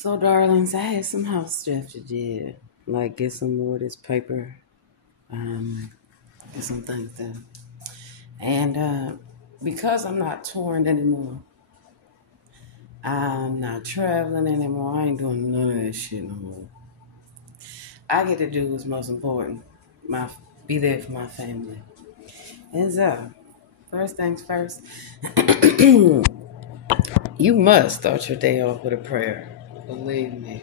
So, darlings, I had some house stuff to do, like get some more of this paper, um, get some things done. And because I'm not touring anymore, I'm not traveling anymore, I ain't doing none of that shit no more. I get to do what's most important, my be there for my family. And so, first things first, you must start your day off with a prayer. Believe me.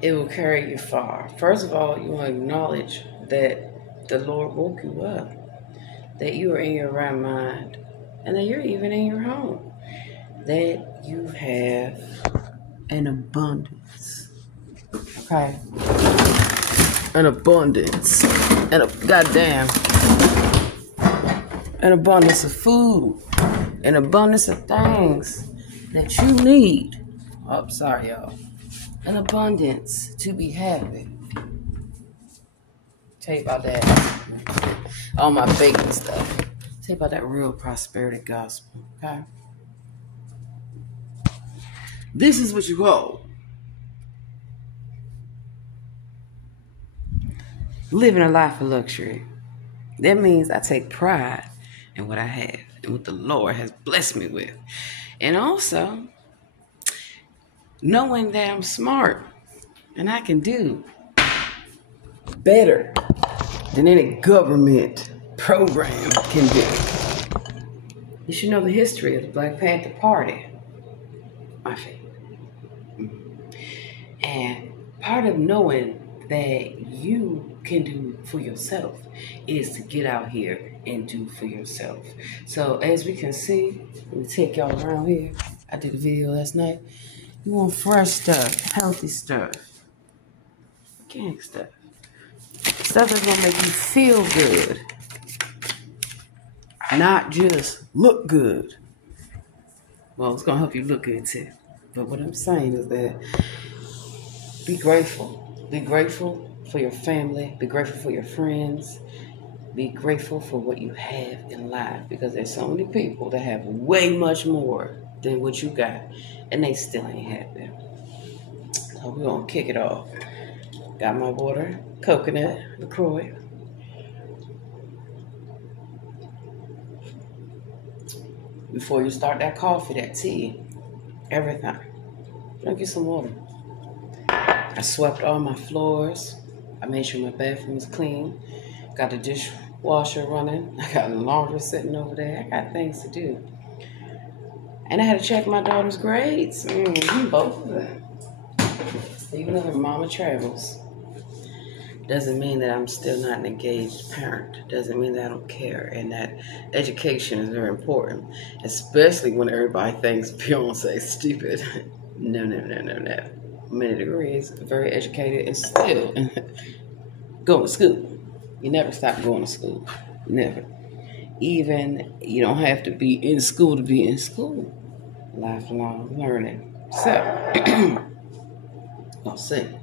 It will carry you far. First of all, you want to acknowledge that the Lord woke you up, that you are in your right mind, and that you're even in your home, that you have an abundance. Okay? An abundance. And a goddamn, an abundance of food, an abundance of things that you need. Oh, sorry, y'all. An abundance to be happy. Tell you about that. All my baking stuff. Tell you about that real prosperity gospel, okay? This is what you call living a life of luxury. That means I take pride in what I have and what the Lord has blessed me with. And also, knowing that I'm smart and I can do better than any government program can do. You should know the history of the Black Panther Party, my favorite. And part of knowing that you can do for yourself is to get out here and do for yourself. So as we can see, let me take y'all around here. I did a video last night. You want fresh stuff, healthy stuff, organic stuff. Stuff that's gonna make you feel good, not just look good. Well, it's gonna help you look good too. But what I'm saying is that be grateful. Be grateful for your family. Be grateful for your friends. Be grateful for what you have in life, because there's so many people that have way much more than what you got, and they still ain't happy. So we're gonna kick it off. Got my water, coconut, LaCroix. Before you start that coffee, that tea, everything, drink you some water. I swept all my floors. I made sure my bathroom was clean. Got the dishwasher running. I got the laundry sitting over there. I got things to do. And I had to check my daughter's grades. Both of them. Even though her mama travels, doesn't mean that I'm still not an engaged parent. Doesn't mean that I don't care. And that education is very important, especially when everybody thinks Beyonce is stupid. No. Many degrees, very educated, and still going to school. You never stop going to school. Never. Even you don't have to be in school to be in school. Lifelong learning. So, I'll sing.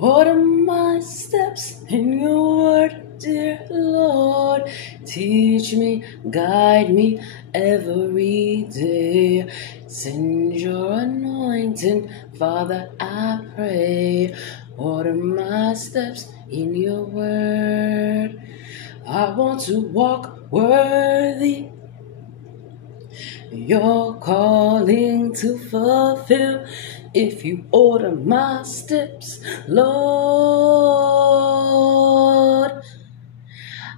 Order my steps in your word, dear Lord. Teach me, guide me every day. Send your anointing, Father, I pray. Order my steps in your word. I want to walk worthy, your calling to fulfill. If you order my steps, Lord,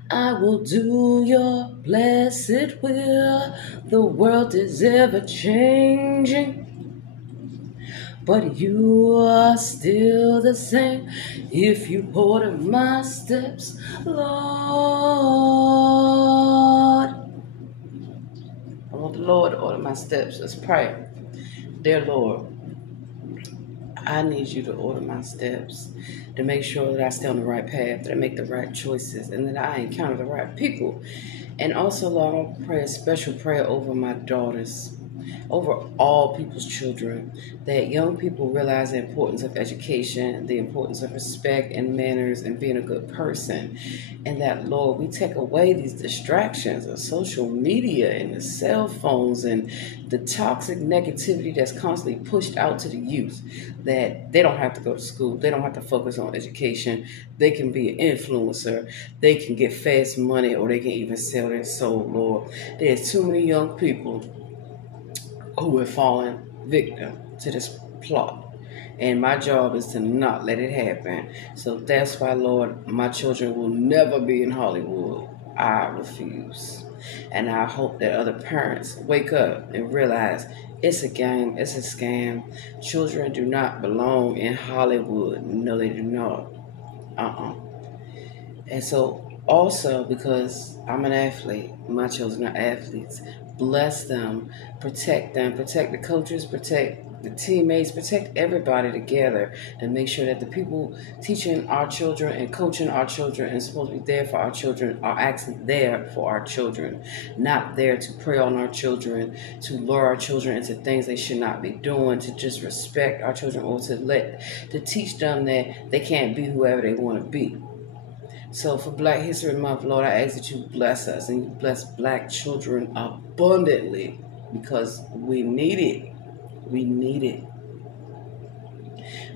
I will do your blessed will. The world is ever changing, but you are still the same. If you order my steps, Lord, I want the Lord to order my steps. Let's pray. Dear Lord, I need you to order my steps to make sure that I stay on the right path, that I make the right choices, and that I encounter the right people. And also, Lord, I pray a special prayer over my daughters. over all people's children, that young people realize the importance of education, the importance of respect and manners and being a good person. And that, Lord, we take away these distractions of social media and the cell phones and the toxic negativity that's constantly pushed out to the youth, that they don't have to go to school, they don't have to focus on education, they can be an influencer, they can get fast money, or they can even sell their soul, Lord. There's too many young people who have fallen victim to this plot. And my job is to not let it happen. So that's why, Lord, my children will never be in Hollywood. I refuse. And I hope that other parents wake up and realize it's a game, it's a scam. Children do not belong in Hollywood. No, they do not. And so also, because I'm an athlete, my children are athletes, bless them, protect the coaches, protect the teammates, protect everybody together to make sure that the people teaching our children and coaching our children and supposed to be there for our children are actually there for our children, not there to prey on our children, to lure our children into things they should not be doing, to just respect our children, or to teach them that they can't be whoever they want to be. So for Black History Month, Lord, I ask that you bless us and you bless Black children abundantly, because we need it. We need it.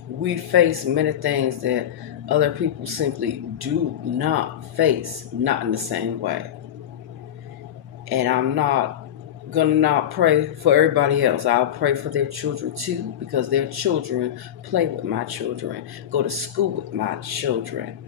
We face many things that other people simply do not face, not in the same way. And I'm not gonna not pray for everybody else. I'll pray for their children too, because their children play with my children, go to school with my children.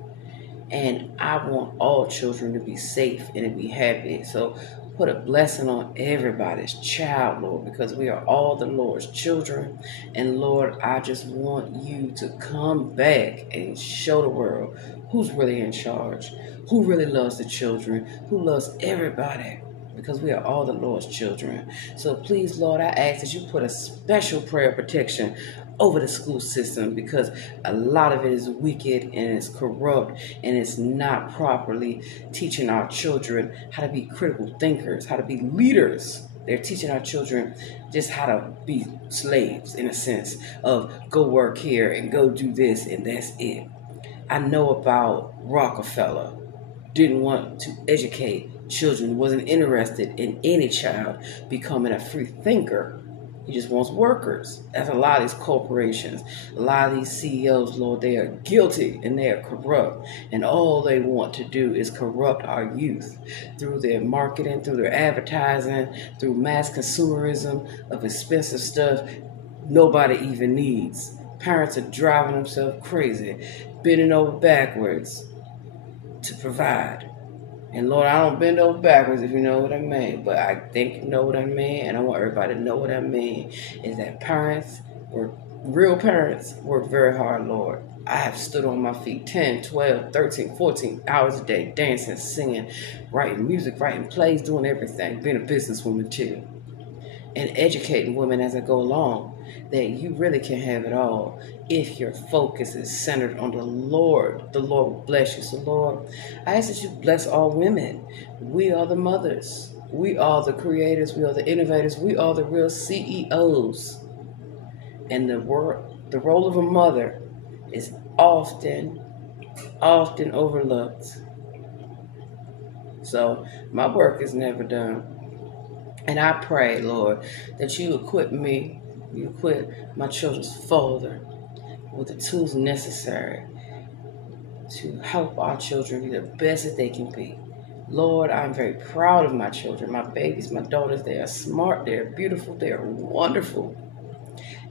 And I want all children to be safe and to be happy. So put a blessing on everybody's child, Lord, because we are all the Lord's children. And Lord, I just want you to come back and show the world who's really in charge, who really loves the children, who loves everybody, because we are all the Lord's children. So please, Lord, I ask that you put a special prayer of protection over the school system, because a lot of it is wicked and it's corrupt and it's not properly teaching our children how to be critical thinkers, how to be leaders. They're teaching our children just how to be slaves, in a sense of go work here and go do this and that's it. I know about Rockefeller. Didn't want to educate children, wasn't interested in any child becoming a free thinker. He just wants workers. That's a lot of these corporations. A lot of these CEOs, Lord, they are guilty and they are corrupt. And all they want to do is corrupt our youth through their marketing, through their advertising, through mass consumerism of expensive stuff nobody even needs. Parents are driving themselves crazy, bending over backwards to provide. And Lord, I don't bend over backwards, if you know what I mean, but I think you know what I mean, and I want everybody to know what I mean, is that real parents work very hard, Lord. I have stood on my feet 10, 12, 13, 14 hours a day, dancing, singing, writing music, writing plays, doing everything, being a businesswoman too, and educating women as I go along, that you really can have it all if your focus is centered on the Lord. The Lord will bless you. So, Lord, I ask that you bless all women. We are the mothers. We are the creators. We are the innovators. We are the real CEOs. And the role of a mother is often overlooked. So my work is never done. And I pray, Lord, that you equip me, you equip my children's father with the tools necessary to help our children be the best that they can be. Lord, I'm very proud of my children, my babies, my daughters. They are smart, they're beautiful, they're wonderful.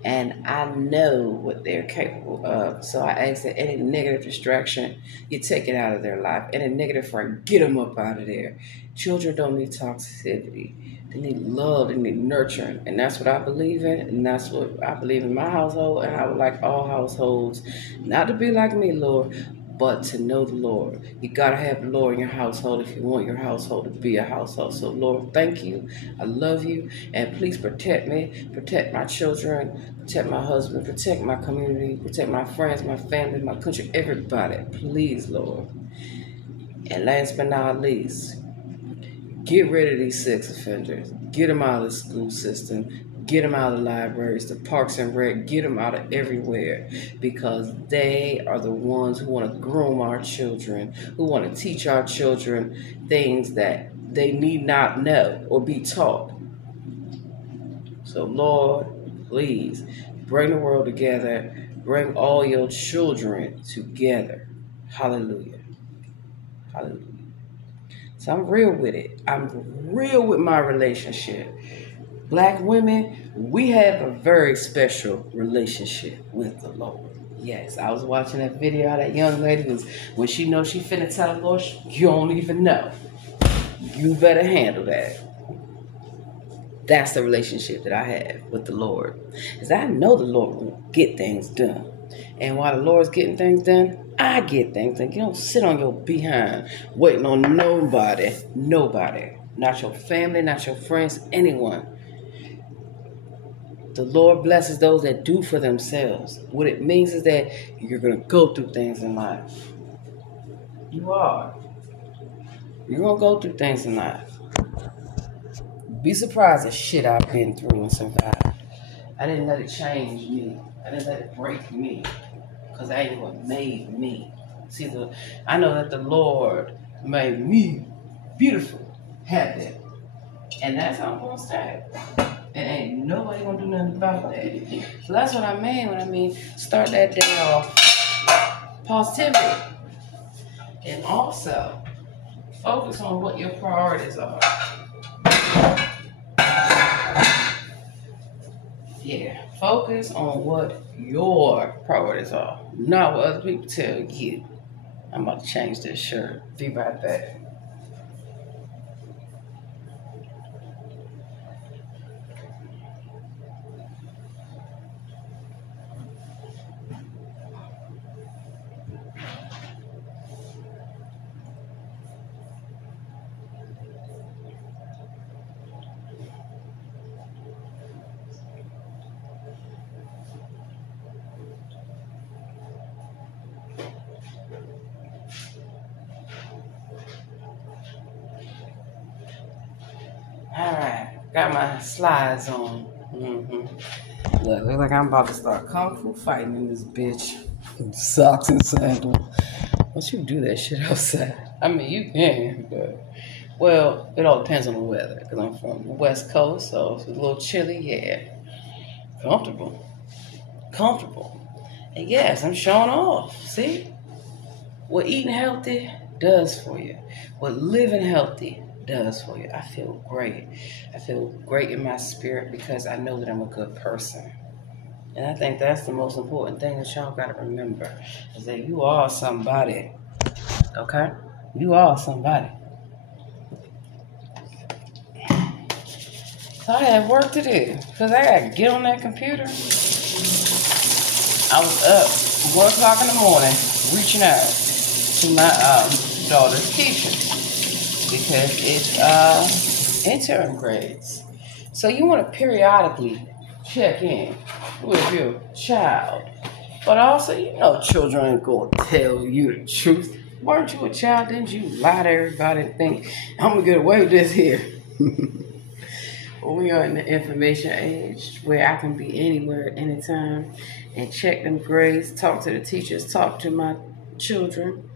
And I know what they're capable of. So I ask that any negative distraction, you take it out of their life. Any negative friend, get them up out of there. Children don't need toxicity. They need love, they need nurturing. And that's what I believe in. And that's what I believe in my household. And I would like all households not to be like me, Lord, but to know the Lord. You got to have the Lord in your household if you want your household to be a household. So, Lord, thank you. I love you. And please protect me, protect my children, protect my husband, protect my community, protect my friends, my family, my country, everybody. Please, Lord. And last but not least, Get rid of these sex offenders. Get them out of the school system. Get them out of the libraries, the parks and rec. Get them out of everywhere, because they are the ones who want to groom our children, who want to teach our children things that they need not know or be taught. So, Lord, please bring the world together. Bring all your children together. Hallelujah. Hallelujah. So I'm real with it. I'm real with my relationship. Black women, we have a very special relationship with the Lord. Yes, I was watching that video how that young lady was, when she knows she finna tell the Lord, you don't even know. You better handle that. That's the relationship that I have with the Lord. Because I know the Lord will get things done. And while the Lord's getting things done, I get things done. You don't sit on your behind waiting on nobody. Nobody. Not your family, not your friends, anyone. The Lord blesses those that do for themselves. What it means is that you're going to go through things in life. You are. You're going to go through things in life. Be surprised at shit I've been through and survived. I didn't let it change me. I didn't let it break me. Because that ain't what made me. See, I know that the Lord made me beautiful, happy. And that's how I'm going to stay. And ain't nobody going to do nothing about that. So that's what I mean when I mean start that day off positivity. And also, focus on what your priorities are. Yeah, focus on what your priorities are, not what other people tell you. I'm about to change this shirt. Be right back. Alright, got my slides on. Look like I'm about to start kung fu fighting in this bitch. Socks and sandals. Don't you do that shit outside? I mean, you can, but... Well, it all depends on the weather, because I'm from the West Coast, so if it's a little chilly, yeah. Comfortable. And yes, I'm showing off, see? What eating healthy does for you. What living healthy does for you. I feel great. I feel great in my spirit because I know that I'm a good person. And I think that's the most important thing that y'all got to remember, is that you are somebody. Okay? You are somebody. So I have work to do because I got to get on that computer. I was up 1 o'clock in the morning reaching out to my daughter's teacher because it's intern grades. So you want to periodically check in with your child. But also, you know, children ain't going to tell you the truth. Weren't you a child? Didn't you lie to everybody and think, I'm going to get away with this here? We are in the information age where I can be anywhere at any time and check them grades, talk to the teachers, talk to my children.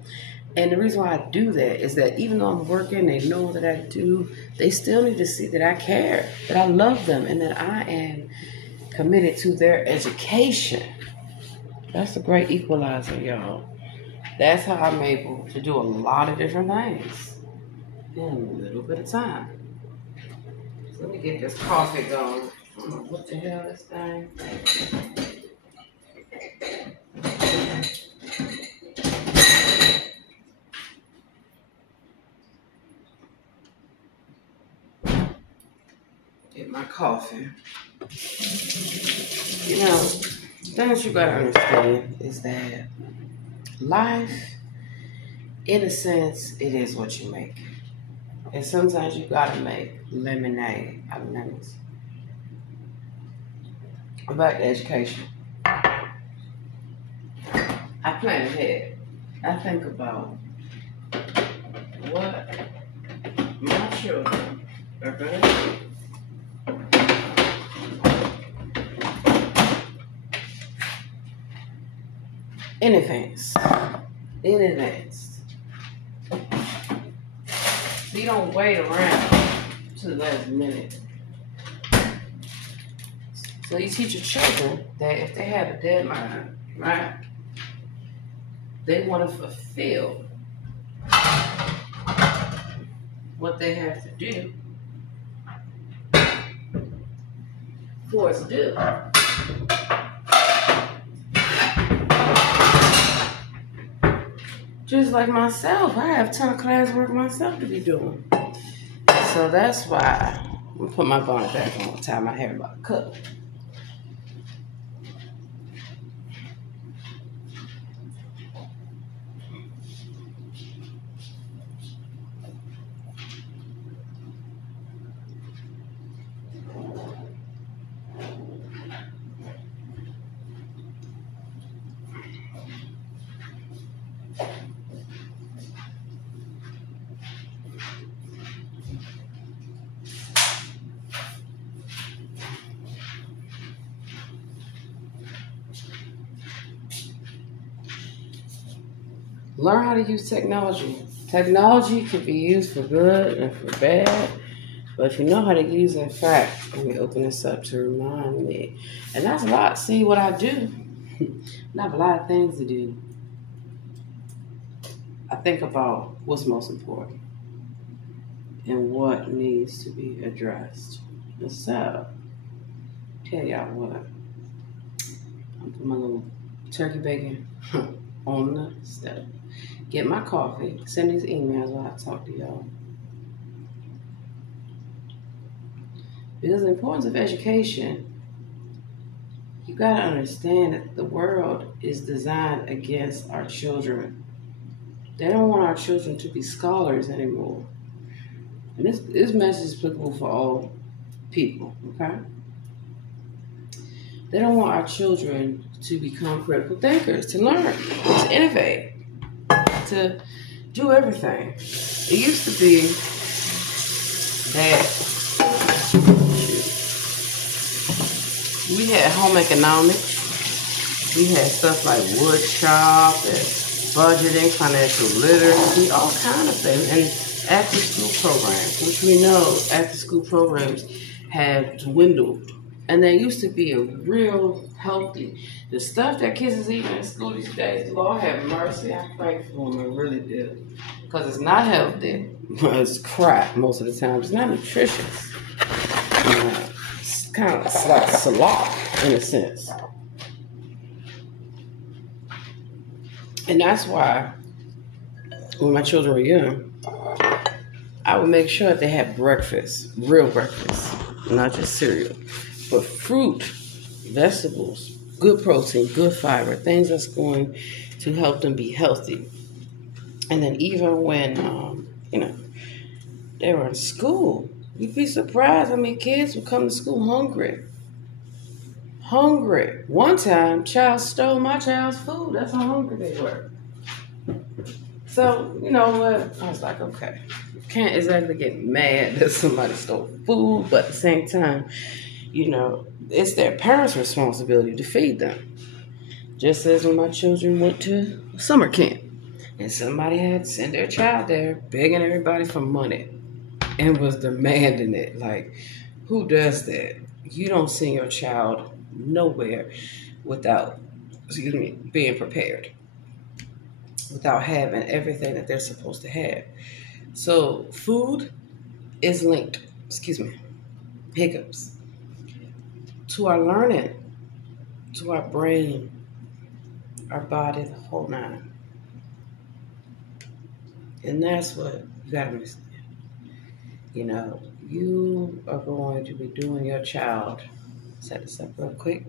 And the reason why I do that is that even though I'm working, they know that I do, they still need to see that I care, that I love them, and that I am committed to their education. That's a great equalizer, y'all. That's how I'm able to do a lot of different things in a little bit of time. So let me get this coffee going. I don't know what the hell is this thing. Get my coffee. You know, the thing that you gotta understand is that life, in a sense, it is what you make. And sometimes you gotta make lemonade out of lemons. About the education. I plan ahead. I think about what my children are going to in advance. In advance. So you don't wait around to the last minute. So you teach your children that if they have a deadline, right, they want to fulfill what they have to do for it's due. Just like myself, I have a ton of classwork myself to be doing. So that's why I'm gonna put my bonnet back on, tie my hair by a cup. Learn how to use technology. Technology can be used for good and for bad, but if you know how to use it, in fact, let me open this up to remind me. And that's a lot. See what I do. I have a lot of things to do. I think about what's most important and what needs to be addressed. And so, tell y'all what. I'm putting my little turkey bacon on the stove. Get my coffee. Send these emails while I talk to y'all. Because the importance of education, you got to understand that the world is designed against our children. They don't want our children to be scholars anymore. And this message is applicable for all people, okay? They don't want our children to become critical thinkers, to learn, to innovate, to do everything. It used to be that we had home economics. We had stuff like wood shop and budgeting, financial literacy, all kind of things, and after-school programs, which we know after-school programs have dwindled. And there used to be a real healthy, the stuff that kids is eating in school these days, Lord have mercy, I pray for them, I really do. Because it's not healthy, it's crap most of the time. It's not nutritious. It's kind of like slop in a sense. And that's why when my children were young, I would make sure that they had breakfast, real breakfast, not just cereal. But fruit, vegetables, good protein, good fiber, things that's going to help them be healthy. And then even when, they were in school, you'd be surprised how many kids would come to school hungry. Hungry. One time, child stole my child's food. That's how hungry they were. So, you know what? I was like, okay. You can't exactly get mad that somebody stole food, but at the same time, it's their parents' responsibility to feed them. Just as when my children went to summer camp and somebody had to send their child there begging everybody for money and was demanding it. Like, who does that? You don't send your child nowhere without, being prepared, without having everything that they're supposed to have. So food is linked, hiccups, to our learning, to our brain, our body, the whole nine. And that's what you got to understand. You are going to be doing your child. Set this up real quick.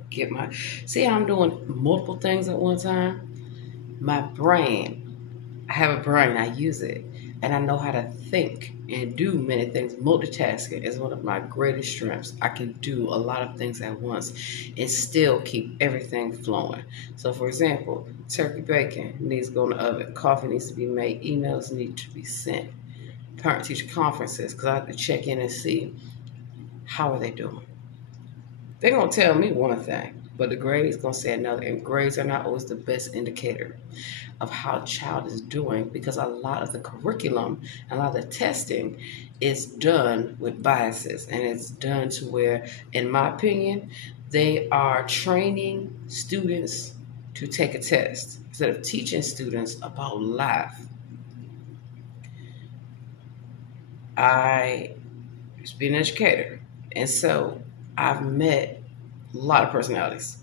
See how I'm doing multiple things at one time? My brain, I have a brain, I use it. And I know how to think and do many things. Multitasking is one of my greatest strengths. I can do a lot of things at once and still keep everything flowing. So, for example, turkey bacon needs to go in the oven. Coffee needs to be made. Emails need to be sent. parent-teacher conferences because I have to check in and see how are they doing. They're going to tell me one thing, but the grades going to say another. And grades are not always the best indicator of how a child is doing because a lot of the curriculum and a lot of the testing is done with biases. And it's done to where, in my opinion, they are training students to take a test instead of teaching students about life. I used to be an educator, and so I've met a lot of personalities.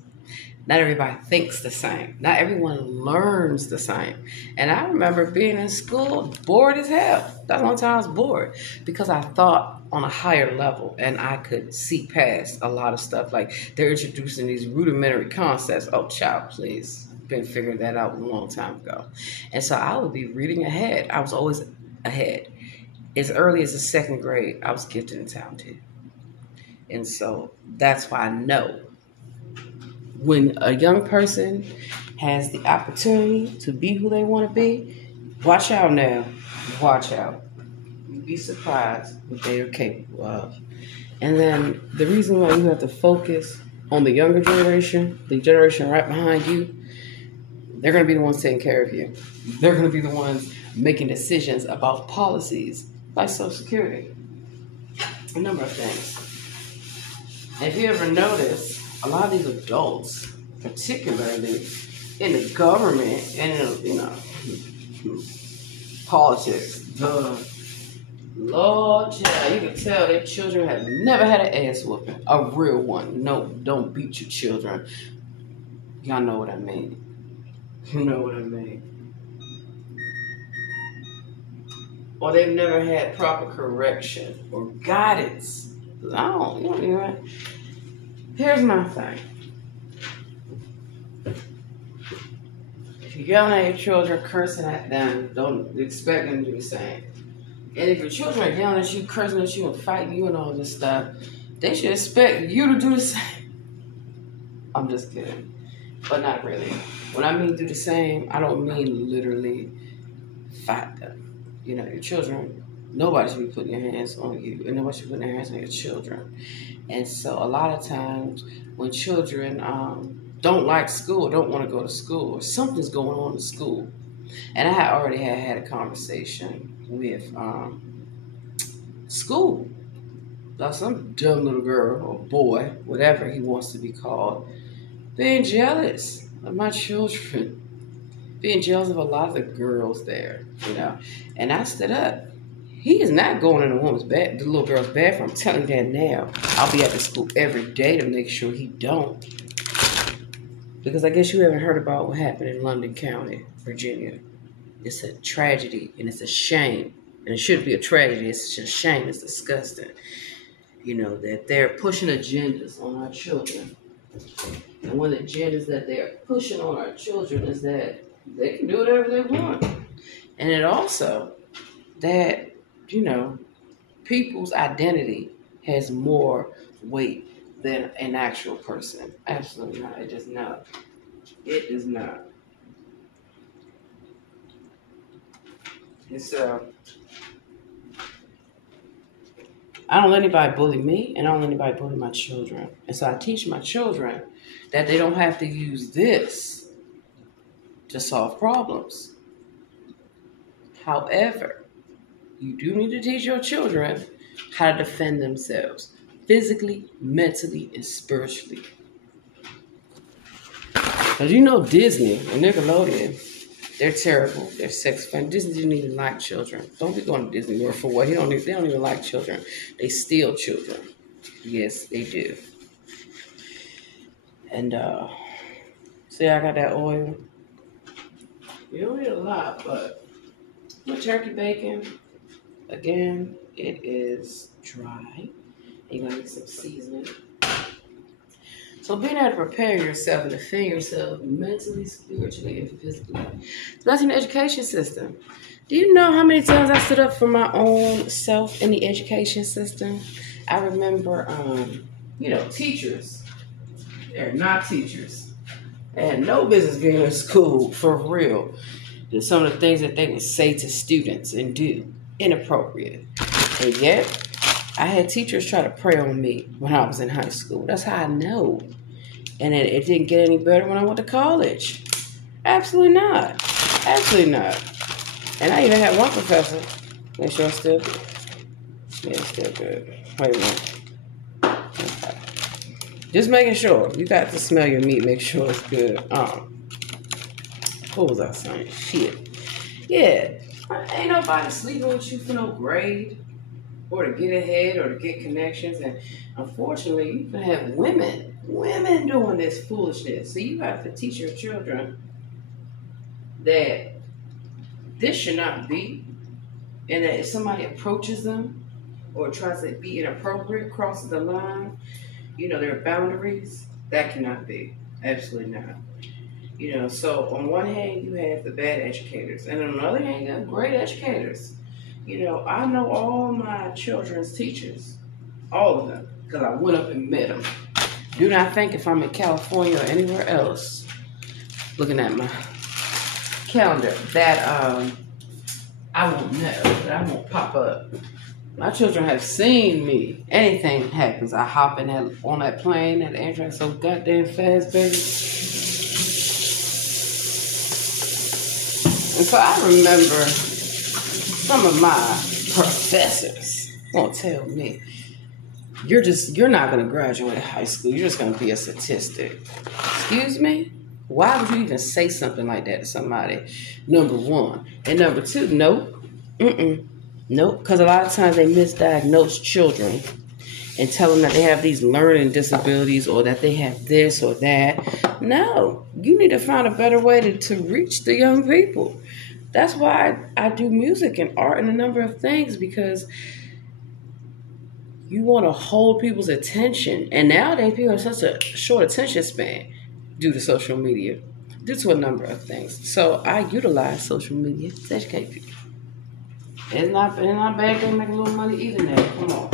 Not everybody thinks the same. Not everyone learns the same. And I remember being in school bored as hell. That's one time I was bored because I thought on a higher level and I could see past a lot of stuff. Like they're introducing these rudimentary concepts. Oh, child, please. Been figuring that out a long time ago. And so I would be reading ahead. I was always ahead. As early as the second grade, I was gifted and talented. And so that's why I know when a young person has the opportunity to be who they want to be, watch out now. Watch out. You'd be surprised what they are capable of. And then the reason why you have to focus on the younger generation, the generation right behind you, they're going to be the ones taking care of you. They're going to be the ones making decisions about policies like Social Security. A number of things. And if you ever notice, a lot of these adults, particularly in the government and in, politics, Lord, child, you can tell their children have never had an ass whooping, a real one. No, don't beat your children. Y'all know what I mean. You know what I mean. Or they've never had proper correction or guidance. Here's my thing. If you're yelling at your children, cursing at them, don't expect them to do the same. And if your children are yelling at you, cursing at you, and fighting you and all this stuff, they should expect you to do the same. I'm just kidding. But not really. When I mean do the same, I don't mean literally fight them. Your children, nobody should be putting their hands on you, and nobody should be putting their hands on your children. And so a lot of times when children don't like school, don't want to go to school, or something's going on in school, and I had already had a conversation with school about some dumb little girl or boy, whatever he wants to be called, being jealous of my children, being jealous of a lot of the girls there, And I stood up. He is not going in the little girl's bathroom. I'm telling you that now. I'll be at the school every day to make sure he don't. Because I guess you haven't heard about what happened in London County, Virginia. It's a tragedy and it's a shame. And it shouldn't be a tragedy. It's just a shame. It's disgusting. That they're pushing agendas on our children. And one of the agendas that they're pushing on our children is that they can do whatever they want. And it also that, people's identity has more weight than an actual person. Absolutely not. It does not. It does not. And so, I don't let anybody bully me, and I don't let anybody bully my children. And so I teach my children that they don't have to use this to solve problems. However, you do need to teach your children how to defend themselves physically, mentally, and spiritually. Because Disney and Nickelodeon, they're terrible. They're sex offenders. Disney didn't even like children. Don't be going to Disney World for what? They don't even like children. They steal children. Yes, they do. And see, I got that oil. You don't need a lot, but my turkey bacon, again, it is dry. You're going to need some seasoning. So being able to prepare yourself and defend yourself mentally, spiritually, and physically. Especially in the education system. Do you know how many times I stood up for my own self in the education system? I remember, teachers. They're not teachers. They had no business being in school, for real. Some of the things that they would say to students and do. inappropriate. And yet, I had teachers try to prey on me when I was in high school. That's how I know. And it didn't get any better when I went to college. Absolutely not. Absolutely not. And I even had one professor. Make sure it's still good. Yeah, it's still good. Wait a minute. Okay. Just making sure. You got to smell your meat. Make sure it's good. What was I saying? Shit. Yeah. Ain't nobody sleeping with you for no grade or to get ahead or to get connections. And unfortunately, you can have women doing this foolishness. So you have to teach your children that this should not be. And that if somebody approaches them or tries to be inappropriate, crosses the line, there are boundaries, that cannot be. Absolutely not. So on one hand, you have the bad educators. And on the other hand, you have great educators. I know all my children's teachers, all of them, because I went up and met them. Do not think if I'm in California or anywhere else, looking at my calendar, that I won't know, that I won't pop up. My children have seen me. Anything happens, I hop on that plane, that Amtrak so goddamn fast, baby. And so I remember some of my professors won't tell me, you're not going to graduate high school. You're just going to be a statistic. Excuse me? Why would you even say something like that to somebody? Number one. And number two, nope. Nope. Because a lot of times they misdiagnose children and tell them that they have these learning disabilities or that they have this or that. No. You need to find a better way to reach the young people. That's why I do music and art and a number of things, because you want to hold people's attention. And nowadays people have such a short attention span due to social media, due to a number of things. So I utilize social media to educate people. It's not bad to make a little money either now. Come on.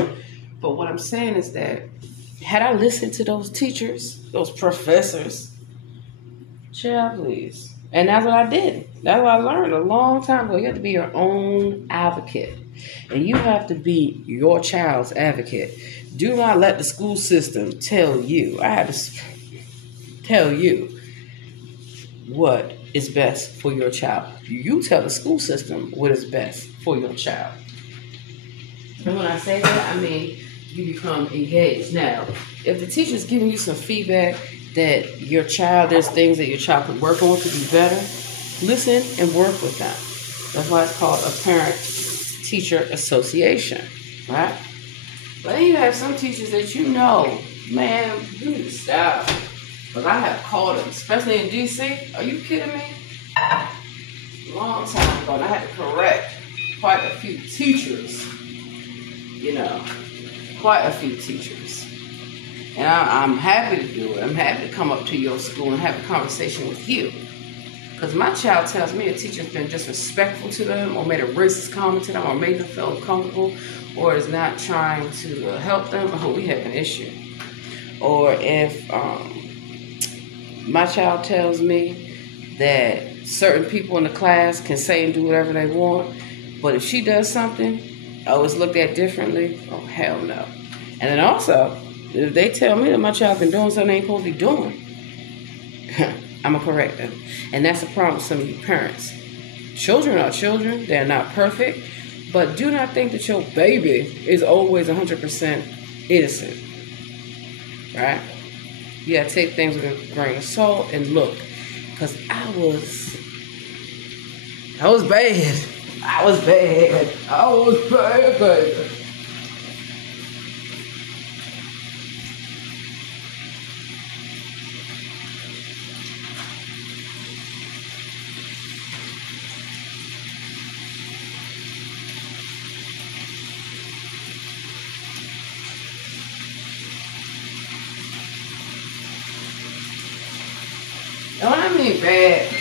But what I'm saying is that had I listened to those teachers, those professors, child, please. And that's what I did. That's what I learned a long time ago. You have to be your own advocate. And you have to be your child's advocate. Do not let the school system tell you. I have to tell you what is best for your child. You tell the school system what is best for your child. And when I say that, I mean you become engaged. Now, if the teacher's giving you some feedback that there's things that your child could work on to be better, listen and work with them. That's why it's called a parent-teacher association, right? But then you have some teachers that man, you need to stop. Because I have called them, especially in D.C. Are you kidding me? A long time ago, and I had to correct quite a few teachers. Quite a few teachers. And I'm happy to do it. I'm happy to come up to your school and have a conversation with you. Because my child tells me a teacher's been disrespectful to them or made a racist comment to them or made them feel uncomfortable or is not trying to help them, we have an issue. Or if my child tells me that certain people in the class can say and do whatever they want, but if she does something, it's looked at differently, hell no. And then also, if they tell me that my child been doing something they ain't supposed to be doing, I'm going to correct them. And that's the problem with some of you parents. Children are children. They're not perfect. But do not think that your baby is always 100% innocent. Right? You got to take things with a grain of salt and look. Because I was bad. I was bad, baby. And when I mean bad,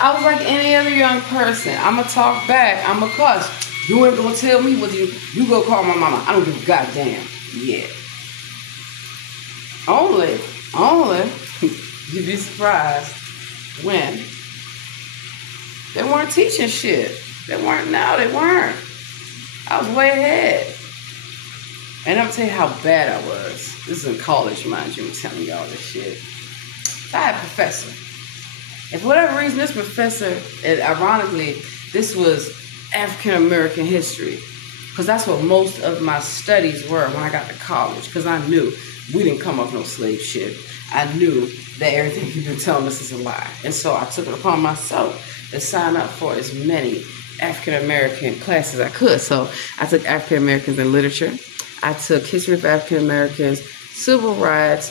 I was like any other young person. I'm going to talk back. I'm going to cuss. You ain't going to tell me what you go call my mama. I don't give a goddamn. Yeah. Only, you'd be surprised when they weren't teaching shit. They weren't. No, they weren't. I was way ahead. And I'm tell you how bad I was. This is in college, mind you. I'm telling y'all this shit. I had a professor. And for whatever reason, this professor, and ironically, this was African American history. Because that's what most of my studies were when I got to college. Because I knew we didn't come off no slave shit. I knew that everything you've been telling us is a lie. And so I took it upon myself to sign up for as many African American classes as I could. So I took African Americans in literature. I took history of African Americans, civil rights,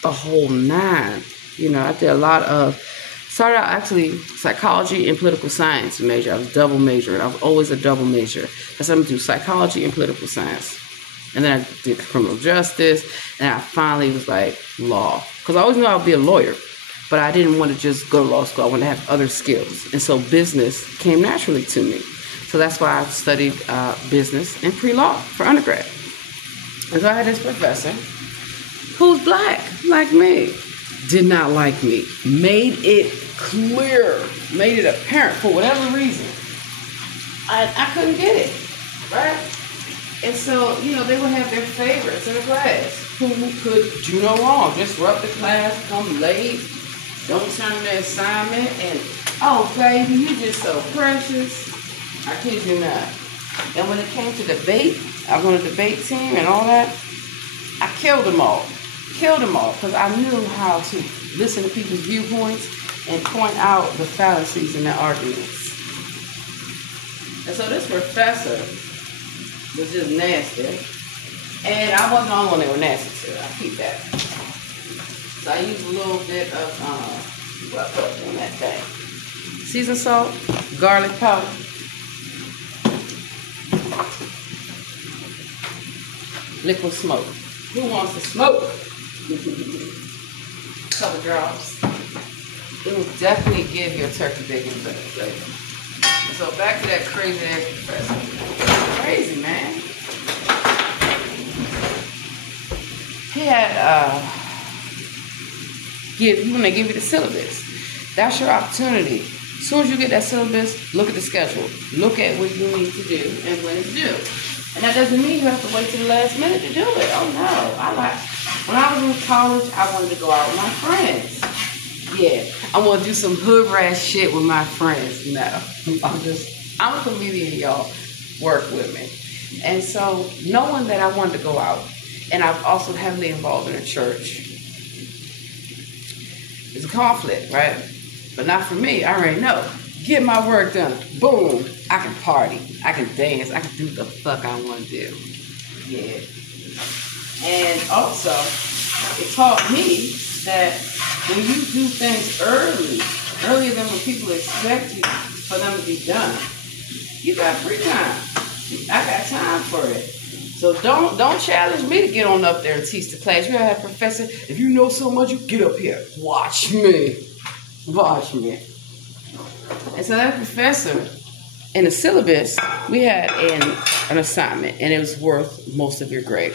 the whole nine. You know, I did a lot of, started out actually psychology and political science major. I was double majoring. I was always a double major. That's what I'm gonna do, psychology and political science. And then I did criminal justice, and I finally was like law. Because I always knew I would be a lawyer, but I didn't want to just go to law school. I wanted to have other skills. And so business came naturally to me. So that's why I studied business and pre-law for undergrad. And so I had this professor who's black, like me, did not like me, made it clear, made it apparent for whatever reason. I couldn't get it, right? And so, you know, they would have their favorites in the class who could do no wrong, disrupt the class, come late, don't turn in their assignment, and, oh, baby, you're just so precious. I kid you not. And when it came to debate, I was on a debate team and all that, I killed them all. Killed them all, because I knew how to listen to people's viewpoints and point out the fallacies in their arguments. And so this professor was just nasty. And I wasn't the only one they were nasty to. I keep that. So I used a little bit of, what I put in that thing? Seasoned salt, garlic powder, liquid smoke. Who wants to smoke? Couple drops. It will definitely give your turkey bacon better flavor. So back to that crazy ass professor. Crazy, man. He had when they give you the syllabus, that's your opportunity. As soon as you get that syllabus, look at the schedule. Look at what you need to do and when it's due. And that doesn't mean you have to wait till the last minute to do it. Oh no. When I was in college, I wanted to go out with my friends. Yeah, I want to do some hood rat shit with my friends. No, I'm a comedian, y'all. Work with me. And so knowing that I wanted to go out, and I'm also heavily involved in a church, it's a conflict, right? But not for me. I already know. Get my work done. Boom. I can party. I can dance. I can do the fuck I want to do. Yeah. And also, it taught me that when you do things earlier than when people expect you for them to be done, you got free time. I got time for it. So don't challenge me to get on up there and teach the class. You gotta have professor, if you know so much, you get up here. Watch me. Watch me. And so that professor, in the syllabus, we had an assignment, and it was worth most of your grade.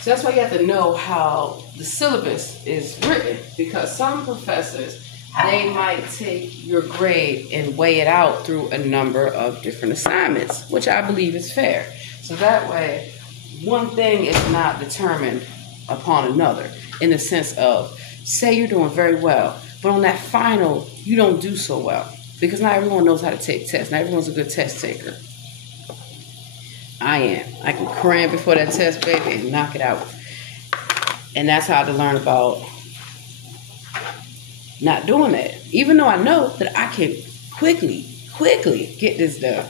So that's why you have to know how the syllabus is written, because some professors, they might take your grade and weigh it out through a number of different assignments, which I believe is fair. So that way, one thing is not determined upon another, in the sense of, say you're doing very well, but on that final, you don't do so well, because not everyone knows how to take tests. Not everyone's a good test taker. I am. I can cram before that test, baby, and knock it out. And that's how I had to learn about not doing that. Even though I know that I can quickly get this done.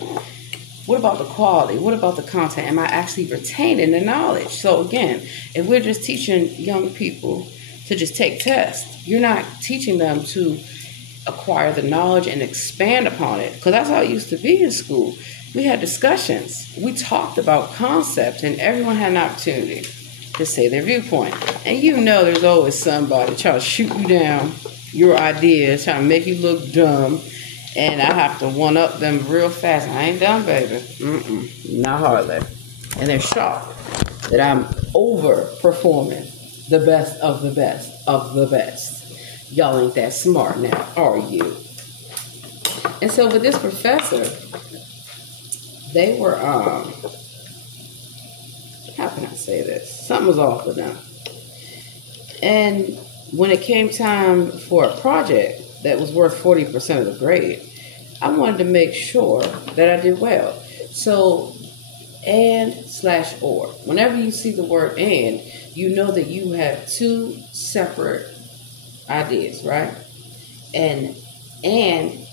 What about the quality? What about the content? Am I actually retaining the knowledge? So again, if we're just teaching young people to just take tests, you're not teaching them to acquire the knowledge and expand upon it. Because that's how it used to be in school. We had discussions. We talked about concepts, and everyone had an opportunity to say their viewpoint. And you know there's always somebody trying to shoot you down your ideas, trying to make you look dumb, and I have to one-up them real fast. I ain't dumb, baby. Not hardly. And they're shocked that I'm overperforming the best of the best of the best. Y'all ain't that smart now, are you? And so with this professor, they were, how can I say this? Something was off with them. And when it came time for a project that was worth 40% of the grade, I wanted to make sure that I did well. So, and/or. Whenever you see the word and, you know that you have two separate ideas, right? And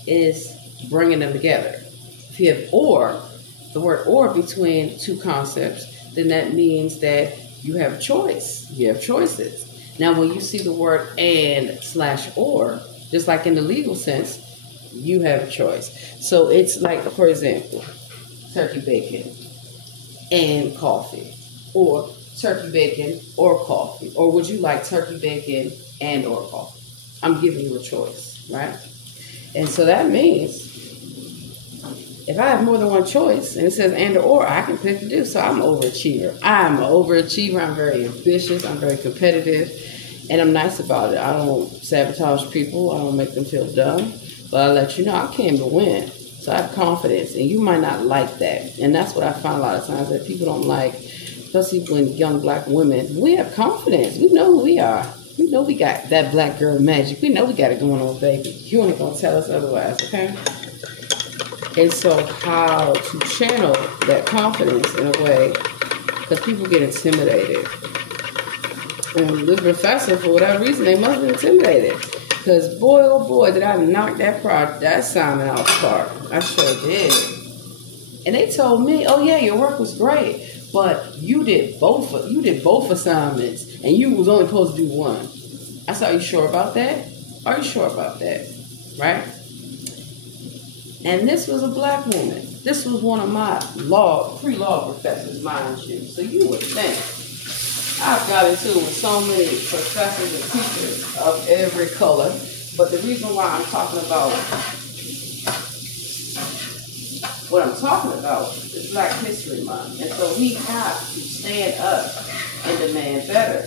is bringing them together. If you have or, the word or between two concepts, then that means that you have a choice. You have choices. Now, when you see the word and/or, just like in the legal sense, you have a choice. So it's like, for example, turkey bacon and coffee, or turkey bacon or coffee, or would you like turkey bacon and or coffee? I'm giving you a choice, right? And so that means if I have more than one choice and it says and or, I can pick to do. So I'm an overachiever. I'm an overachiever. I'm very ambitious. I'm very competitive. And I'm nice about it. I don't sabotage people. I don't make them feel dumb. But I let you know I came to win. So I have confidence. And you might not like that. And that's what I find a lot of times that people don't like, especially when young black women, we have confidence. We know who we are. We know we got that black girl magic. We know we got it going on, baby. You ain't going to tell us otherwise, okay? And so how to channel that confidence in a way, because people get intimidated. And this professor, for whatever reason, they must have been intimidated. Because boy, oh boy, did I knock that assignment out of the park. I sure did. And they told me, oh yeah, your work was great, but you did both assignments, and you was only supposed to do one. I said, are you sure about that? Are you sure about that? Right? And this was a black woman. This was one of my pre-law professors, mind you. So you would think. I've got into it with so many professors and teachers of every color. But the reason why I'm talking about what I'm talking about is Black History Month. And so we have to stand up and demand better.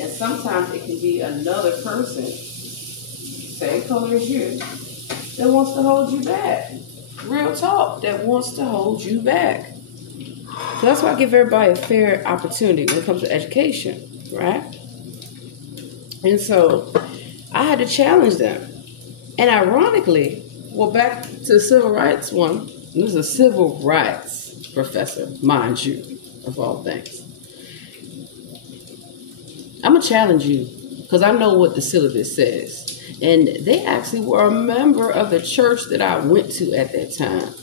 And sometimes it can be another person, same color as you, that wants to hold you back. Real talk, that wants to hold you back. So that's why I give everybody a fair opportunity when it comes to education, right? And so I had to challenge them. And ironically, well, back to the civil rights one, this is a civil rights professor, mind you, of all things. I'm going to challenge you because I know what the syllabus says. And they actually were a member of the church that I went to at that time.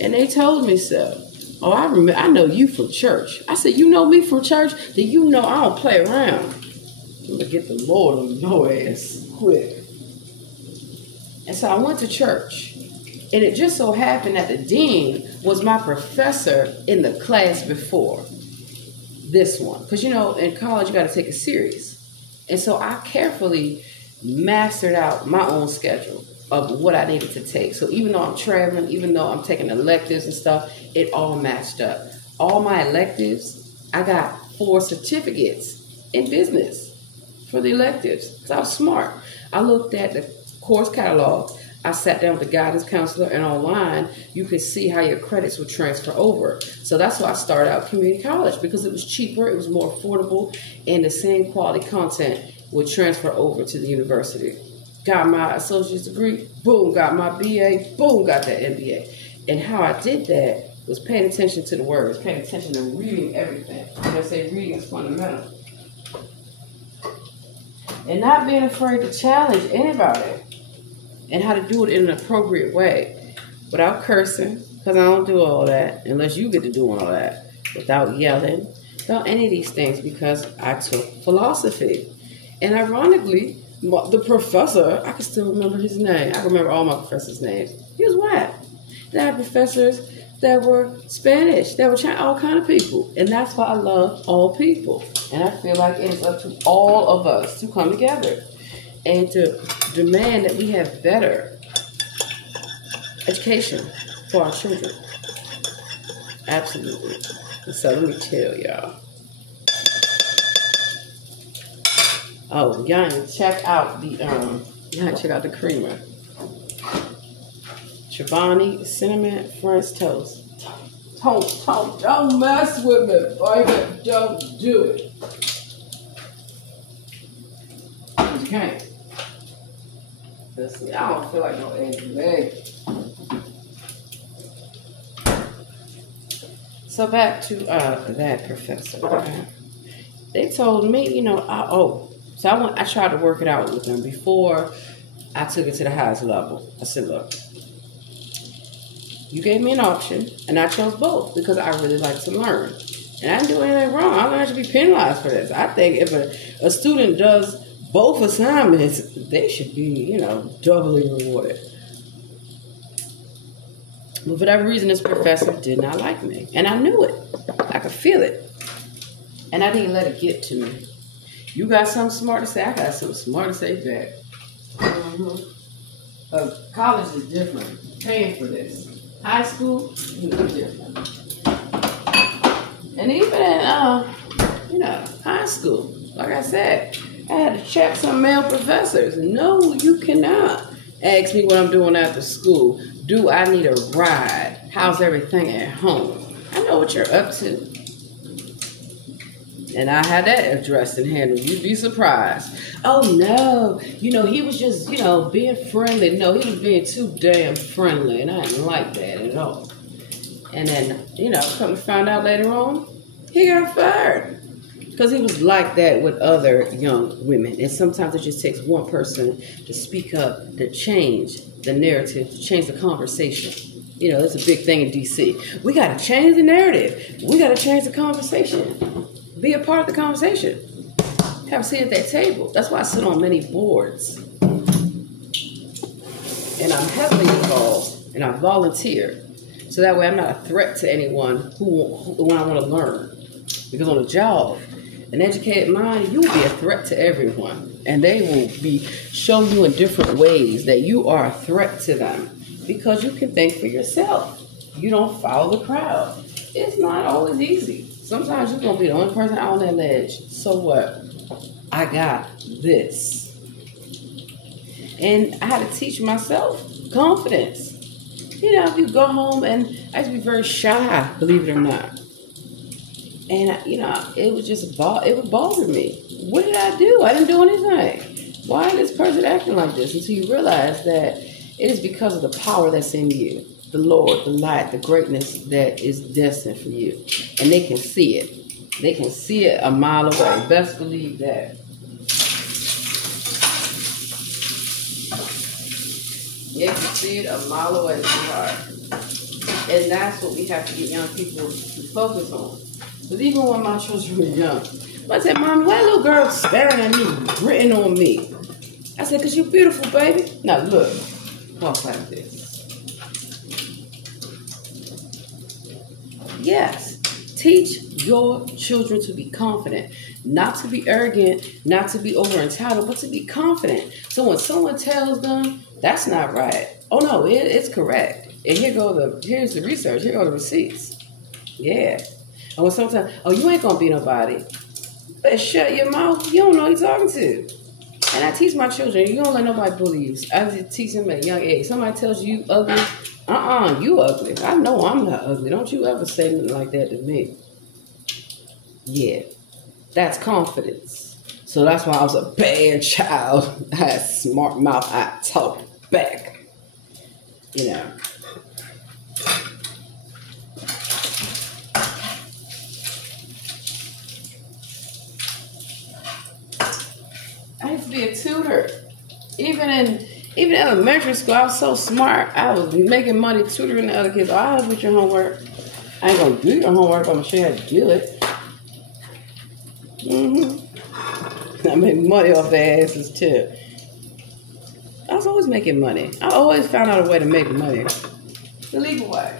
And they told me so. Oh, I know you from church. I said, you know me from church? Then you know I don't play around. I'm going to get the Lord on your ass quick. And so I went to church. And it just so happened that the dean was my professor in the class before this one. Because, you know, in college, you got to take it serious. And so I carefully mastered out my own schedule of what I needed to take. So even though I'm traveling, even though I'm taking electives and stuff, it all matched up. All my electives, I got 4 certificates in business for the electives because I was smart. I looked at the course catalog. I sat down with the guidance counselor, and online, you could see how your credits would transfer over. So that's why I started out community college, because it was cheaper, it was more affordable, and the same quality content would transfer over to the university. Got my associate's degree, boom, got my BA, boom, got that MBA. And how I did that was paying attention to the words, paying attention to reading everything. When I say reading is fundamental. And not being afraid to challenge anybody. And how to do it in an appropriate way. Without cursing, because I don't do all that, unless you get to do all that. Without yelling, without any of these things, because I took philosophy. And ironically, the professor, I can still remember his name. I can remember all my professors' names. He was white. They had professors that were Spanish, that were all kind of people. And that's why I love all people. And I feel like it is up to all of us to come together and to demand that we have better education for our children. Absolutely. And so let me tell y'all. Oh, y'all check out the creamer. Chobani Cinnamon French Toast. Don't mess with me, baby. Don't do it. You can't. Listen, I don't feel like no eggs today. So back to that professor. Okay. They told me, you know, I tried to work it out with them before I took it to the highest level. I said, look, you gave me an option, and I chose both because I really like to learn. And I didn't do anything wrong. I don't have to be penalized for this. I think if a student does both assignments, they should be, you know, doubly rewarded. But for whatever reason, this professor did not like me. And I knew it. I could feel it. And I didn't let it get to me. You got something smart to say, I got something smart to say back. College is different. Paying for this. High school is different. And even in, high school, like I said, I had to check some male professors. No, you cannot ask me what I'm doing after school. Do I need a ride? How's everything at home? I know what you're up to. And I had that addressed and handled. You'd be surprised. Oh, no. You know, he was just, being friendly. No, he was being too damn friendly. And I didn't like that at all. And then, come to find out later on, he got fired. Because he was like that with other young women. And sometimes it just takes one person to speak up, to change the narrative, to change the conversation. It's a big thing in D.C. We got to change the narrative. We got to change the conversation. Be a part of the conversation. Have a seat at that table. That's why I sit on many boards. And I'm heavily involved. And I volunteer. So that way I'm not a threat to anyone when I want to learn. Because on a job, an educated mind, you will be a threat to everyone. And they will be showing you in different ways that you are a threat to them. Because you can think for yourself. You don't follow the crowd. It's not always easy. Sometimes you're going to be the only person out on that ledge. So what? I got this. And I had to teach myself confidence. If you go home, and I used to be very shy, believe it or not. And, it was just, it would bother me. What did I do? I didn't do anything. Why is this person acting like this? Until you realize that it is because of the power that's in you. The Lord, the light, the greatness that is destined for you. And they can see it. They can see it a mile away. Best believe that. They can see it a mile away, sweetheart. And that's what we have to get young people to focus on. Because even when my children were young, I said, Mommy, why little girl staring at me, gritting on me? I said, because you're beautiful, baby. Now look, walk like this. Yes, teach your children to be confident, not to be arrogant, not to be over entitled, but to be confident. So when someone tells them that's not right, oh no, it's correct. And here's the research, here go the receipts. Yeah. And when sometimes, oh, you ain't gonna be nobody. But shut your mouth. You don't know who you're talking to. And I teach my children, you don't let nobody bully you. I just teach them at a young age. Somebody tells you ugly. You ugly. I know I'm not ugly. Don't you ever say nothing like that to me. Yeah, that's confidence. So that's why I was a bad child. I had a smart mouth. I talked back. I used to be a tutor. Even in elementary school, I was so smart. I was making money tutoring the other kids. Oh, I'll help with your homework. I ain't going to do your homework, but I'm going to show you how to do it. I made money off their asses, too. I was always making money. I always found out a way to make money. The legal way.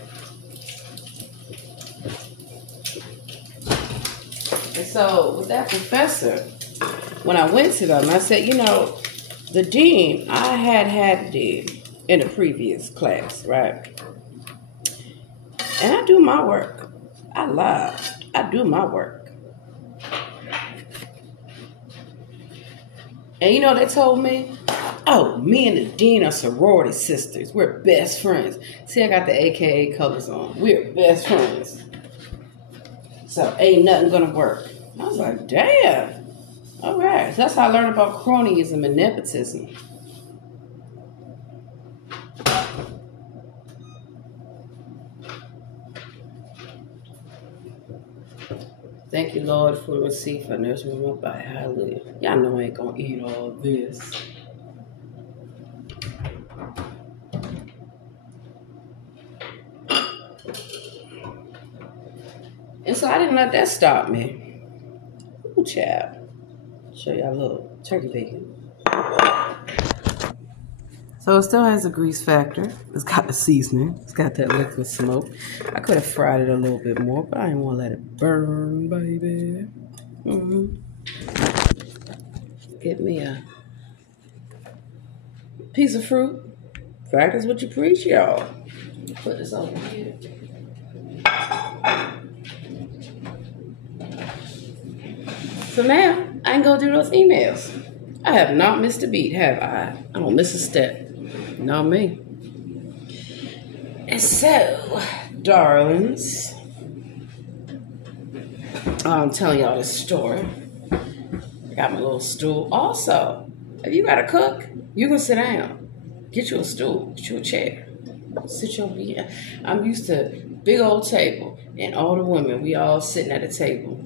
And so, with that professor, when I went to them, I said, the dean, I had the dean in a previous class, right? And I do my work. I lie. I do my work. And they told me, Oh, me and the dean are sorority sisters. We're best friends. See, I got the AKA colors on. We're best friends. So ain't nothing gonna work. I was like, damn. All right. So that's how I learned about cronyism and nepotism. Thank you, Lord, for the receipt for nourishment of my body. Hallelujah. Y'all know I ain't gonna eat all this. And so I didn't let that stop me. Ooh, child. Show y'all a little turkey bacon. So it still has a grease factor. It's got the seasoning. It's got that liquid smoke. I could have fried it a little bit more, but I didn't want to let it burn, baby. Get me a piece of fruit. Practice what you preach, y'all. Put this over here. So now, I can go do those emails. I have not missed a beat, have I? I don't miss a step. Not me. And so, darlings, I'm telling y'all this story. I got my little stool. Also, if you got to cook, you can sit down. Get you a stool. Get you a chair. Sit your feet. I'm used to big old table, and all the women, we all sitting at a table,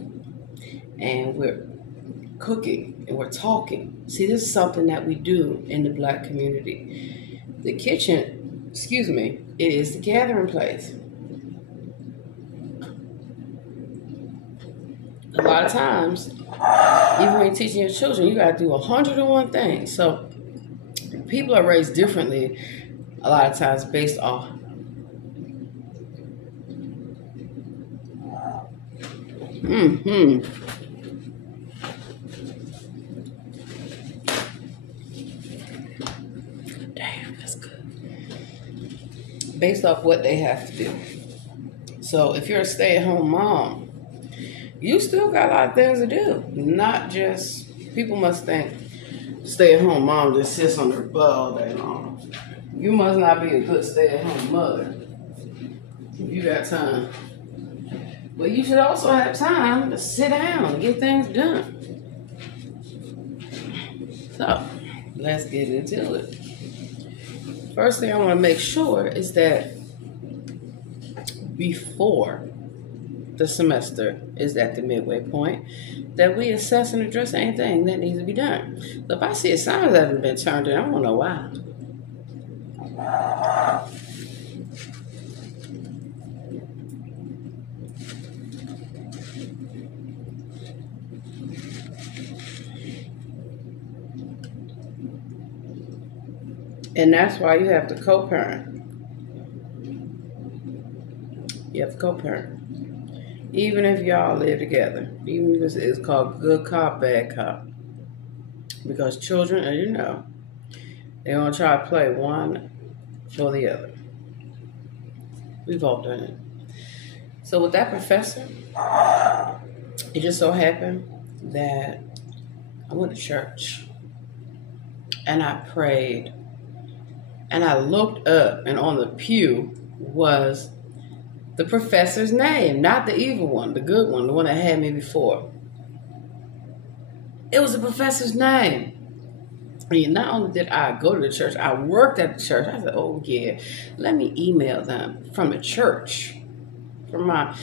and we're cooking and we're talking. See, this is something that we do in the Black community. The kitchen, it is the gathering place. A lot of times, even when you're teaching your children, you got to do 101 things. So people are raised differently a lot of times based off Damn, that's good. Based off what they have to do. So if you're a stay-at-home mom, you still got a lot of things to do. Not just, people must think stay-at-home mom just sits on her butt all day long. You must not be a good stay-at-home mother if you got time. But you should also have time to sit down and get things done. So, let's get into it. First thing I want to make sure is that before the semester is at the midway point, that we assess and address anything that needs to be done. So if I see a sign that hasn't been turned in, I don't know why. And that's why you have to co-parent. You have to co-parent. Even if y'all live together. Even if it's called good cop, bad cop. Because children, as you know, they're going to try to play one for the other. We've all done it. So with that professor, it just so happened that I went to church. And I prayed. And I looked up, and on the pew was the professor's name, not the evil one, the good one, the one that had me before. It was the professor's name. And not only did I go to the church, I worked at the church. I said, oh yeah, let me email them from the church. I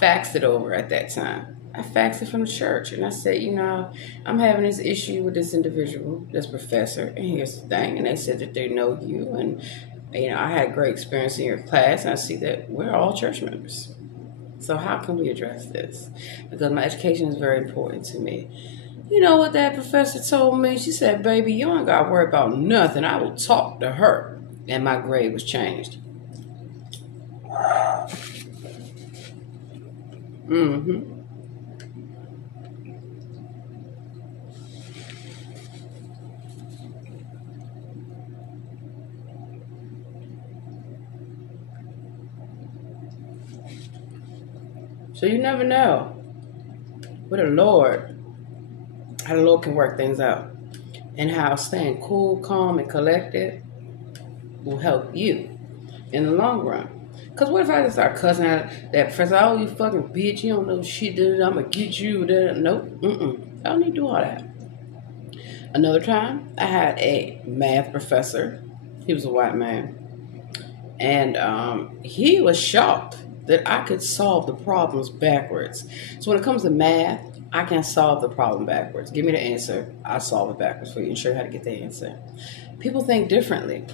faxed it over at that time. I faxed it from the church, and I said, I'm having this issue with this individual, this professor, and here's the thing. And they said that they know you, and I had great experience in your class, and I see that we're all church members. So how can we address this? Because my education is very important to me. You know what that professor told me? She said, baby, you ain't got to worry about nothing. I will talk to her. And my grade was changed. So you never know how the Lord can work things out. and how staying cool, calm, and collected will help you in the long run. Because what if I just start cussing out that professor, oh, you fucking bitch, you don't know shit, I'm going to get you. Nope, I don't need to do all that. Another time, I had a math professor. He was a white man. And he was shocked that I could solve the problems backwards. So when it comes to math, I can solve the problem backwards. Give me the answer. I'll solve it backwards for you and show you how to get the answer. People think differently.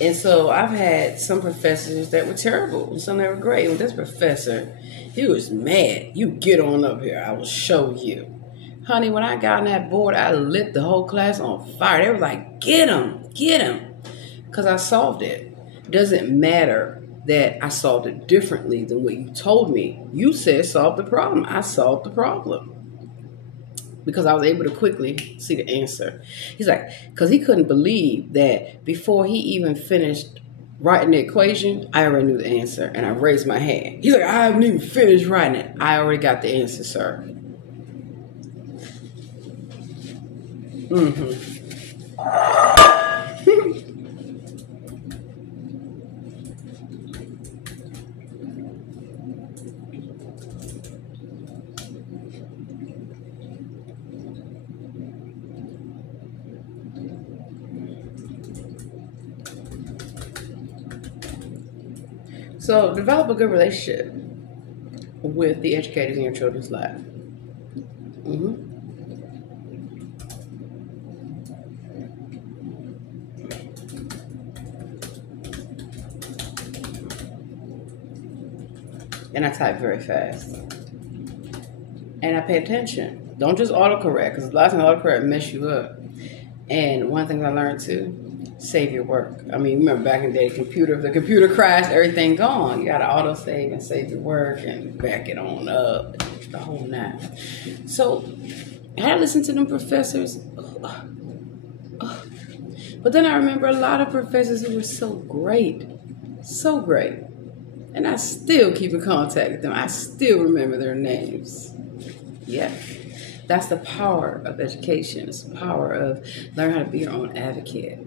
And so I've had some professors that were terrible and some that were great. And this professor, he was mad. You get on up here. I will show you. Honey, when I got on that board, I lit the whole class on fire. They were like, get him. Because I solved it. Doesn't matter that I solved it differently than what you told me. You said solve the problem. I solved the problem. Because I was able to quickly see the answer. He's like, because he couldn't believe that before he even finished writing the equation, I already knew the answer. And I raised my hand. He's like, I haven't even finished writing it. I already got the answer, sir. So develop a good relationship with the educators in your children's life. And I type very fast. And I pay attention. Don't just autocorrect, because a lot of times autocorrect mess you up. And one thing I learned too, save your work. I mean, remember back in the day, if the computer crashed, everything gone. You got to auto save and save your work and back it on up, the whole nine. So I had to listen to them professors. But then I remember a lot of professors who were so great. And I still keep in contact with them. I still remember their names. Yeah. That's the power of education. It's the power of learning how to be your own advocate.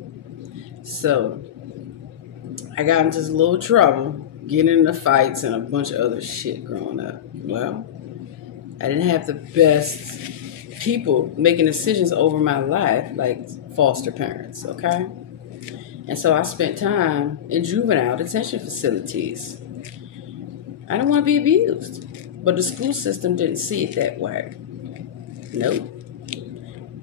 So I got into this little trouble, getting into fights and a bunch of other shit growing up. Well, I didn't have the best people making decisions over my life, like foster parents, okay? And so I spent time in juvenile detention facilities. I don't want to be abused, but the school system didn't see it that way. Nope.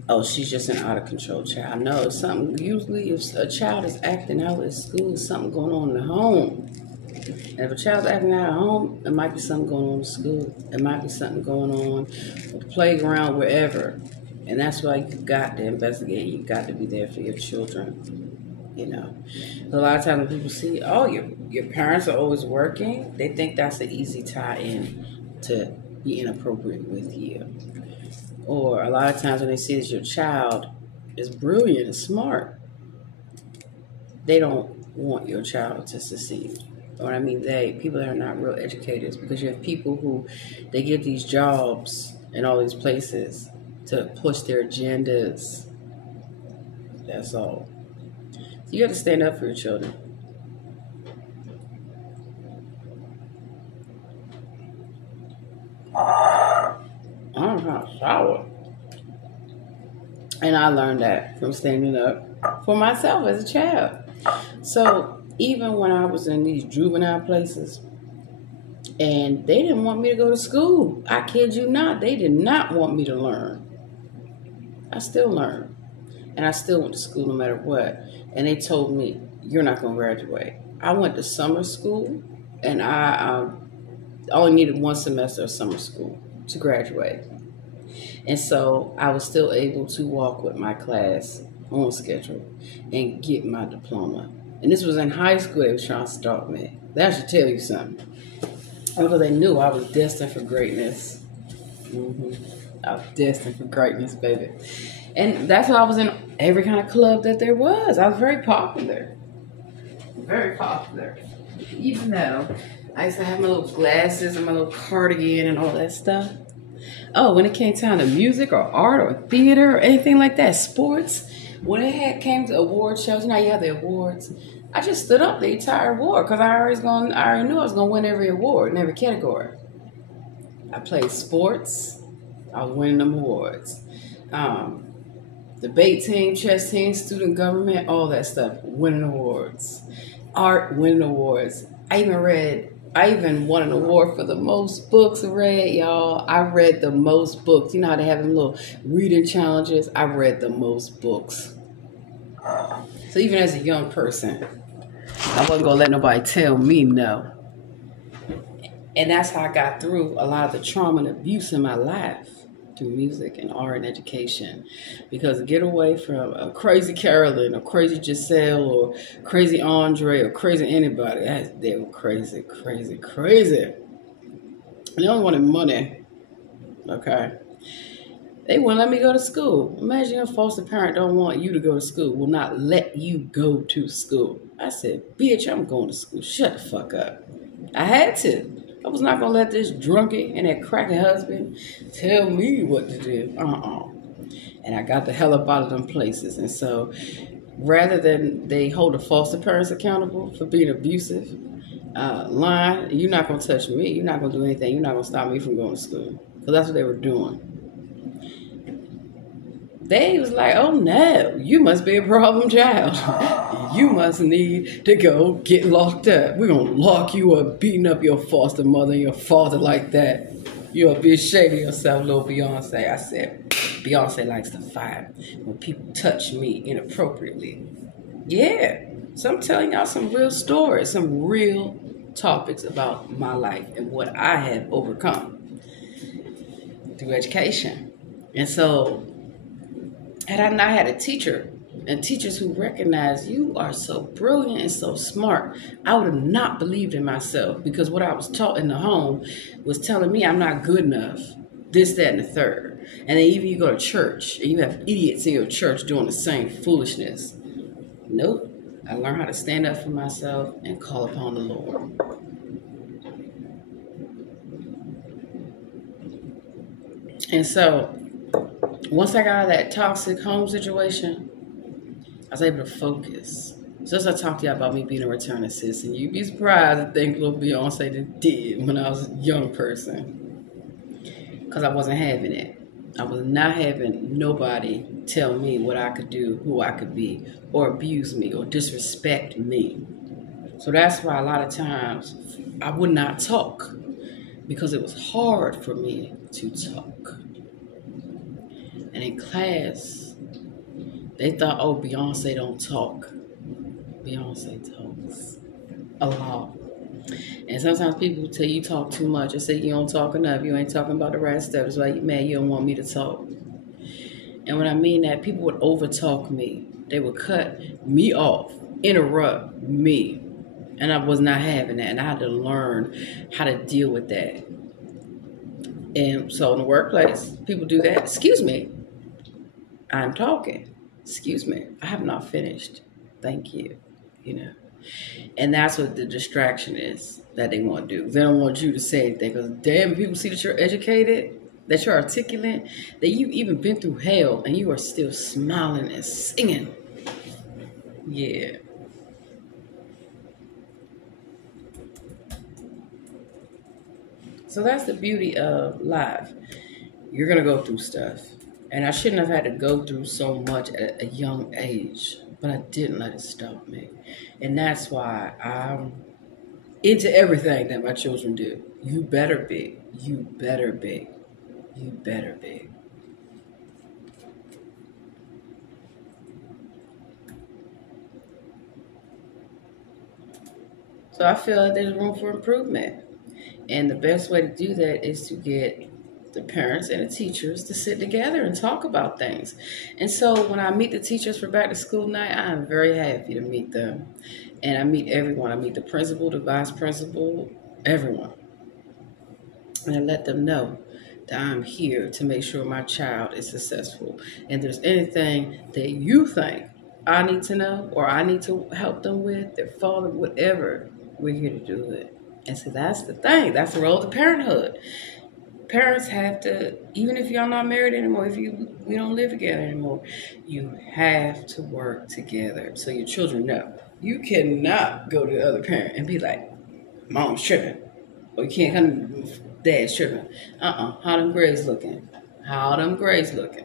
Oh, she's just an out of control child. No, it's something. Usually, if a child is acting out at school, there's something going on in the home. And if a child's acting out at home, it might be something going on in school. It might be something going on with the playground, wherever. And that's why you got to investigate. You got to be there for your children. You know, a lot of times when people see, oh, your parents are always working, they think that's an easy tie-in to be inappropriate with you. Or a lot of times when they see that your child is brilliant and smart, they don't want your child to succeed. Or I mean, people that are not real educators, because you have people who they get these jobs in all these places to push their agendas. That's all. So you have to stand up for your children. I don't know how to shower. And I learned that from standing up for myself as a child. So even when I was in these juvenile places, and they didn't want me to go to school. I kid you not. They did not want me to learn. I still learned. And I still went to school no matter what. And they told me, you're not going to graduate. I went to summer school, and I only needed one semester of summer school to graduate. And so I was still able to walk with my class on schedule and get my diploma. And this was in high school. They was trying to stop me. That should tell you something. Because they knew I was destined for greatness. I was destined for greatness, baby. And that's why I was in every kind of club that there was. I was very popular. Very popular. Even though I used to have my little glasses and my little cardigan and all that stuff, Oh, when it came time to music or art or theater or anything like that, sports, when came to award shows, you know, you have the awards. I just stood up the entire award because I already knew I was gonna win every award in every category. I played sports. I was winning them awards. Debate team, chess team, student government, all that stuff, winning awards. Art, winning awards. I even won an award for the most books read, y'all. I read the most books. You know how they have them little reading challenges? I read the most books. So even as a young person, I wasn't going to let nobody tell me no. And that's how I got through a lot of the trauma and abuse in my life, through music and art and education. Because to get away from a crazy Carolyn or crazy Giselle or crazy Andre or crazy anybody, they were crazy. And they only wanted money, okay? They wouldn't let me go to school. Imagine a foster parent don't want you to go to school, will not let you go to school. I said, bitch, I'm going to school. Shut the fuck up. I had to. I was not going to let this drunkie and that cracky husband tell me what to do. And I got the hell up out of them places. And so rather than they hold the foster parents accountable for being abusive, lying, you're not going to touch me. You're not going to do anything. You're not going to stop me from going to school. Because that's what they were doing. They was like, oh no, you must be a problem child. You must need to go get locked up. We're going to lock you up, beating up your foster mother and your father like that. You'll be ashamed of yourself, little Beyonce. I said, Beyonce likes to fight when people touch me inappropriately. Yeah, so I'm telling y'all some real stories, some real topics about my life and what I have overcome through education. And so, had I not had a teacher and teachers who recognize you are so brilliant and so smart, I would have not believed in myself, because what I was taught in the home was telling me I'm not good enough, this, that, and the third. And then even you go to church and you have idiots in your church doing the same foolishness. Nope. I learned how to stand up for myself and call upon the Lord. And so once I got out of that toxic home situation, I was able to focus. So as I talked to you about me being a returning citizen, you'd be surprised to think little Beyonce did when I was a young person. Because I wasn't having it. I was not having nobody tell me what I could do, who I could be, or abuse me, or disrespect me. So that's why a lot of times I would not talk, because it was hard for me to talk. And in class, they thought, oh, Beyonce don't talk. Beyonce talks a lot. And sometimes people tell you talk too much or say you don't talk enough. You ain't talking about the right stuff. That's why you mad you don't want me to talk. And when I mean that, people would overtalk me. They would cut me off, interrupt me. And I was not having that. And I had to learn how to deal with that. And so in the workplace, people do that. Excuse me. I'm talking. Excuse me. I have not finished. Thank you. You know. And that's what the distraction is that they want to do. They don't want you to say anything. Because damn, people see that you're educated, that you're articulate, that you've even been through hell and you are still smiling and singing. Yeah. So that's the beauty of life. You're going to go through stuff. And I shouldn't have had to go through so much at a young age. But I didn't let it stop me. And that's why I'm into everything that my children do. You better be. You better be. You better be. So I feel like there's room for improvement. And the best way to do that is to get the parents and the teachers to sit together and talk about things. And so when I meet the teachers for back to school night, I'm very happy to meet them. And I meet everyone. I meet the principal, the vice principal, everyone. And I let them know that I'm here to make sure my child is successful. And if there's anything that you think I need to know or I need to help them with, their father, whatever, we're here to do it. And so that's the thing. That's the role of the parenthood. parents have to, even if y'all not married anymore, if we don't live together anymore, you have to work together so your children know. You cannot go to the other parent and be like, mom's tripping. Or you can't come to dad's tripping. How them grades looking? How them grades looking?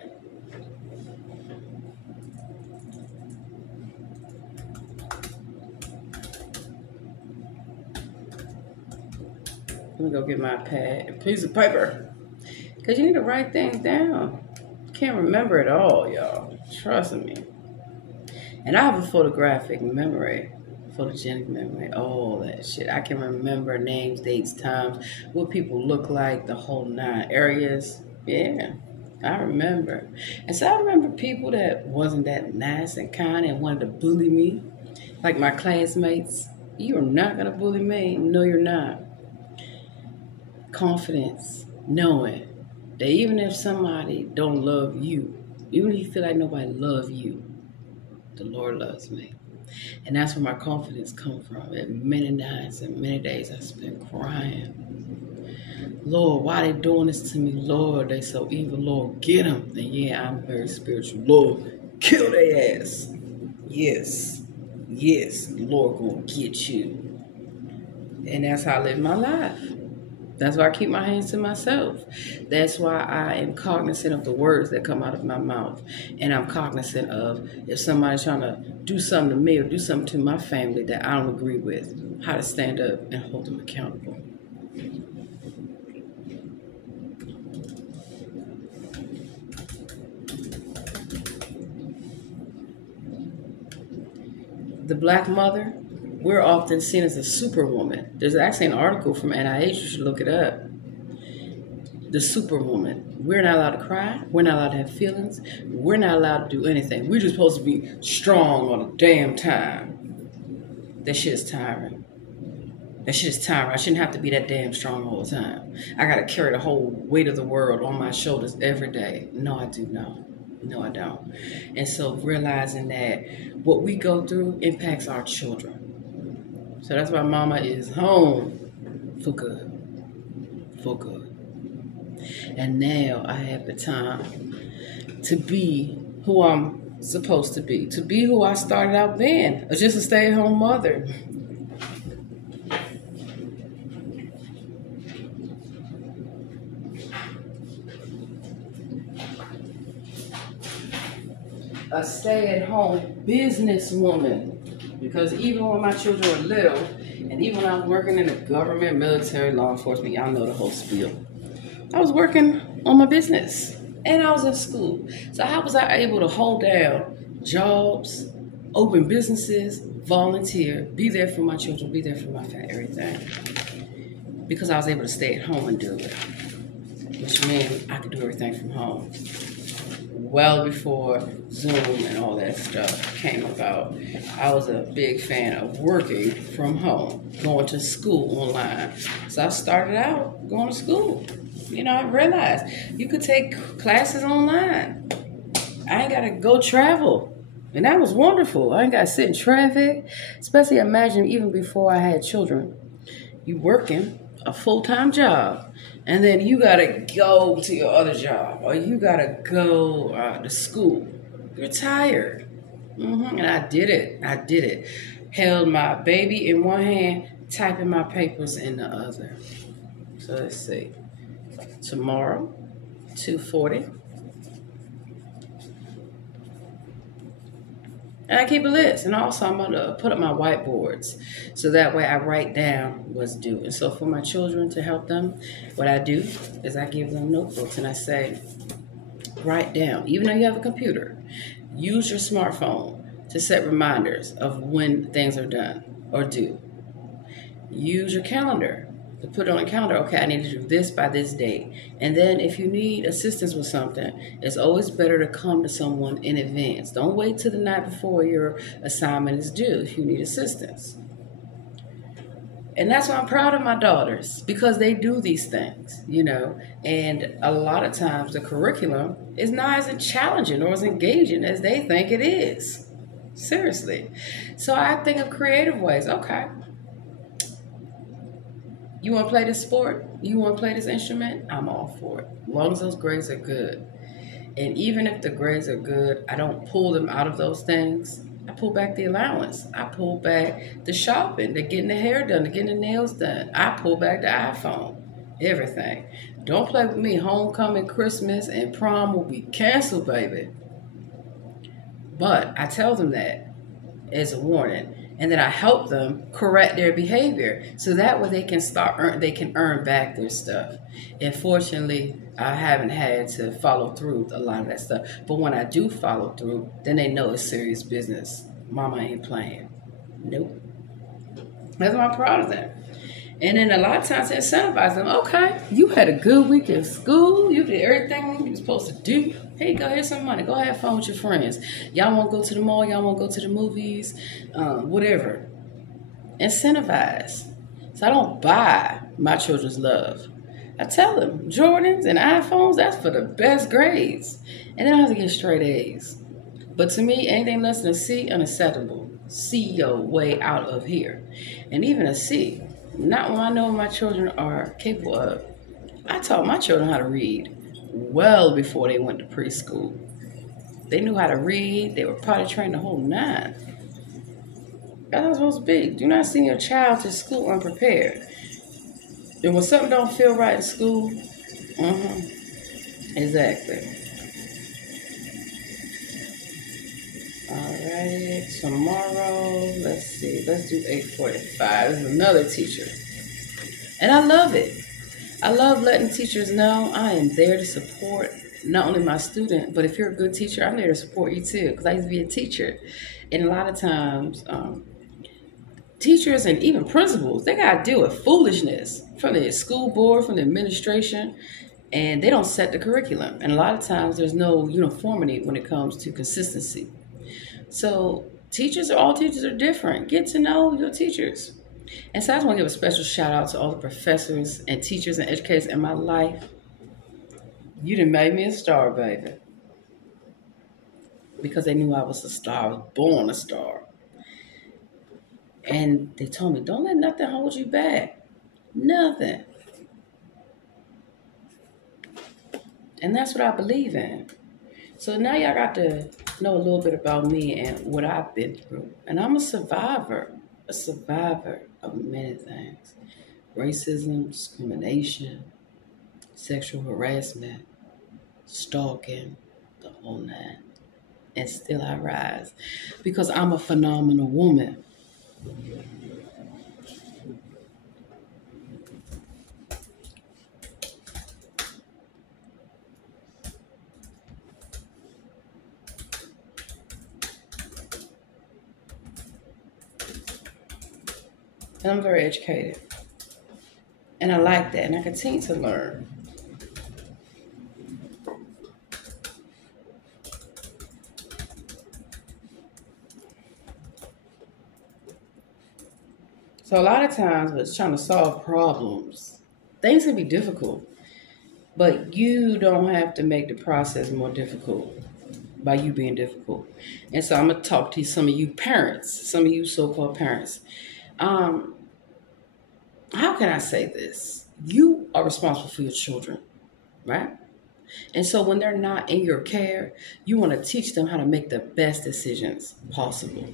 Let me go get my pad and piece of paper. Because you need to write things down. You can't remember it all, y'all. Trust me. And I have a photographic memory, photogenic memory, all that shit. I can remember names, dates, times, what people look like, the whole 9 areas. Yeah, I remember. And so I remember people that wasn't that nice and kind and wanted to bully me. Like my classmates. You're not going to bully me. No, you're not. Confidence, knowing that even if somebody don't love you, even if you feel like nobody loves you, the Lord loves me. And that's where my confidence comes from. And many nights and many days I spent crying. Lord, why they doing this to me? Lord, they so evil. Lord, get them. And yeah, I'm very spiritual. Lord, kill their ass. Yes. Yes, Lord gonna get you. And that's how I live my life. That's why I keep my hands to myself. That's why I am cognizant of the words that come out of my mouth. And I'm cognizant of if somebody's trying to do something to me or do something to my family that I don't agree with, how to stand up and hold them accountable. The black mother, we're often seen as a superwoman. There's actually an article from NIH, you should look it up. The superwoman. We're not allowed to cry. We're not allowed to have feelings. We're not allowed to do anything. We're just supposed to be strong all the damn time. That shit is tiring. That shit is tiring. I shouldn't have to be that damn strong all the time. I gotta carry the whole weight of the world on my shoulders every day. No, I do not. No, I don't. And so realizing that what we go through impacts our children. So that's why mama is home for good. For good. And now I have the time to be who I'm supposed to be who I started out being, just a stay-at-home mother. A stay-at-home businesswoman. Because even when my children were little, and even when I was working in the government, military, law enforcement, y'all know the whole spiel, I was working on my business. And I was in school. So how was I able to hold down jobs, open businesses, volunteer, be there for my children, be there for my family, everything? Because I was able to stay at home and do it. Which meant I could do everything from home. Well before Zoom and all that stuff came about, I was a big fan of working from home, going to school online. So I started out going to school. You know, I realized you could take classes online. I ain't got to go travel. And that was wonderful. I ain't got to sit in traffic. Especially imagine even before I had children. You working a full-time job. And then you got to go to your other job. Or you got to go to school. You're tired. And I did it. I did it. Held my baby in one hand, typing my papers in the other. So let's see. Tomorrow, 2:40. And I keep a list. And also I'm going to put up my whiteboards. So that way I write down what's due. And so for my children, to help them, what I do is I give them notebooks and I say, write down. Even though you have a computer, use your smartphone to set reminders of when things are done or due. Use your calendar to put on a calendar, okay, I need to do this by this date. And then if you need assistance with something, it's always better to come to someone in advance. Don't wait till the night before your assignment is due if you need assistance. And that's why I'm proud of my daughters, because they do these things, you know. And a lot of times the curriculum is not as challenging or as engaging as they think it is. Seriously. So I think of creative ways. Okay. You want to play this sport? You want to play this instrument? I'm all for it. As long as those grades are good. And even if the grades are good, I don't pull them out of those things. I pull back the allowance. I pull back the shopping, the getting the hair done, the getting the nails done. I pull back the iPhone, everything. Don't play with me. Homecoming, Christmas, and prom will be canceled, baby. But I tell them that as a warning, and then I help them correct their behavior so that way they can they can earn back their stuff. And fortunately, I haven't had to follow through with a lot of that stuff. But when I do follow through, then they know it's serious business. Mama ain't playing. Nope. That's why I'm proud of them. And then a lot of times I incentivize them. Okay, you had a good week in school. You did everything you were supposed to do. Hey, go here's some money. Go have fun with your friends. Y'all want to go to the mall. Y'all want to go to the movies. Whatever. Incentivize. So I don't buy my children's love. I tell them, Jordans and iPhones, that's for the best grades. And then I have to get straight A's. But to me, anything less than a C, unacceptable. See your way out of here. And even a C, not when I know my children are capable of. I taught my children how to read well before they went to preschool. They knew how to read. They were potty trained the whole nine. That's how it's supposed to be. Do not send your child to school unprepared. And when something don't feel right in school, exactly. Alrighty, tomorrow, let's see, let's do 8:45. This is another teacher. And I love it. I love letting teachers know I am there to support not only my student, but if you're a good teacher, I'm there to support you too, because I used to be a teacher. And a lot of times, teachers and even principals, they got to deal with foolishness from the school board, from the administration, and they don't set the curriculum. And a lot of times there's no uniformity when it comes to consistency. So all teachers are different. Get to know your teachers. And so I just want to give a special shout out to all the professors and teachers and educators in my life. You done made me a star, baby. Because they knew I was a star. I was born a star. And they told me, don't let nothing hold you back. Nothing. And that's what I believe in. So now y'all got to know a little bit about me and what I've been through. And I'm a survivor of many things. Racism, discrimination, sexual harassment, stalking, the whole nine. And still I rise because I'm a phenomenal woman. And I'm very educated. And I like that. And I continue to learn. So a lot of times when it's trying to solve problems, things can be difficult. But you don't have to make the process more difficult by you being difficult. And so I'm going to talk to some of you parents, some of you so-called parents. How can I say this? You are responsible for your children, right? And so when they're not in your care, you want to teach them how to make the best decisions possible.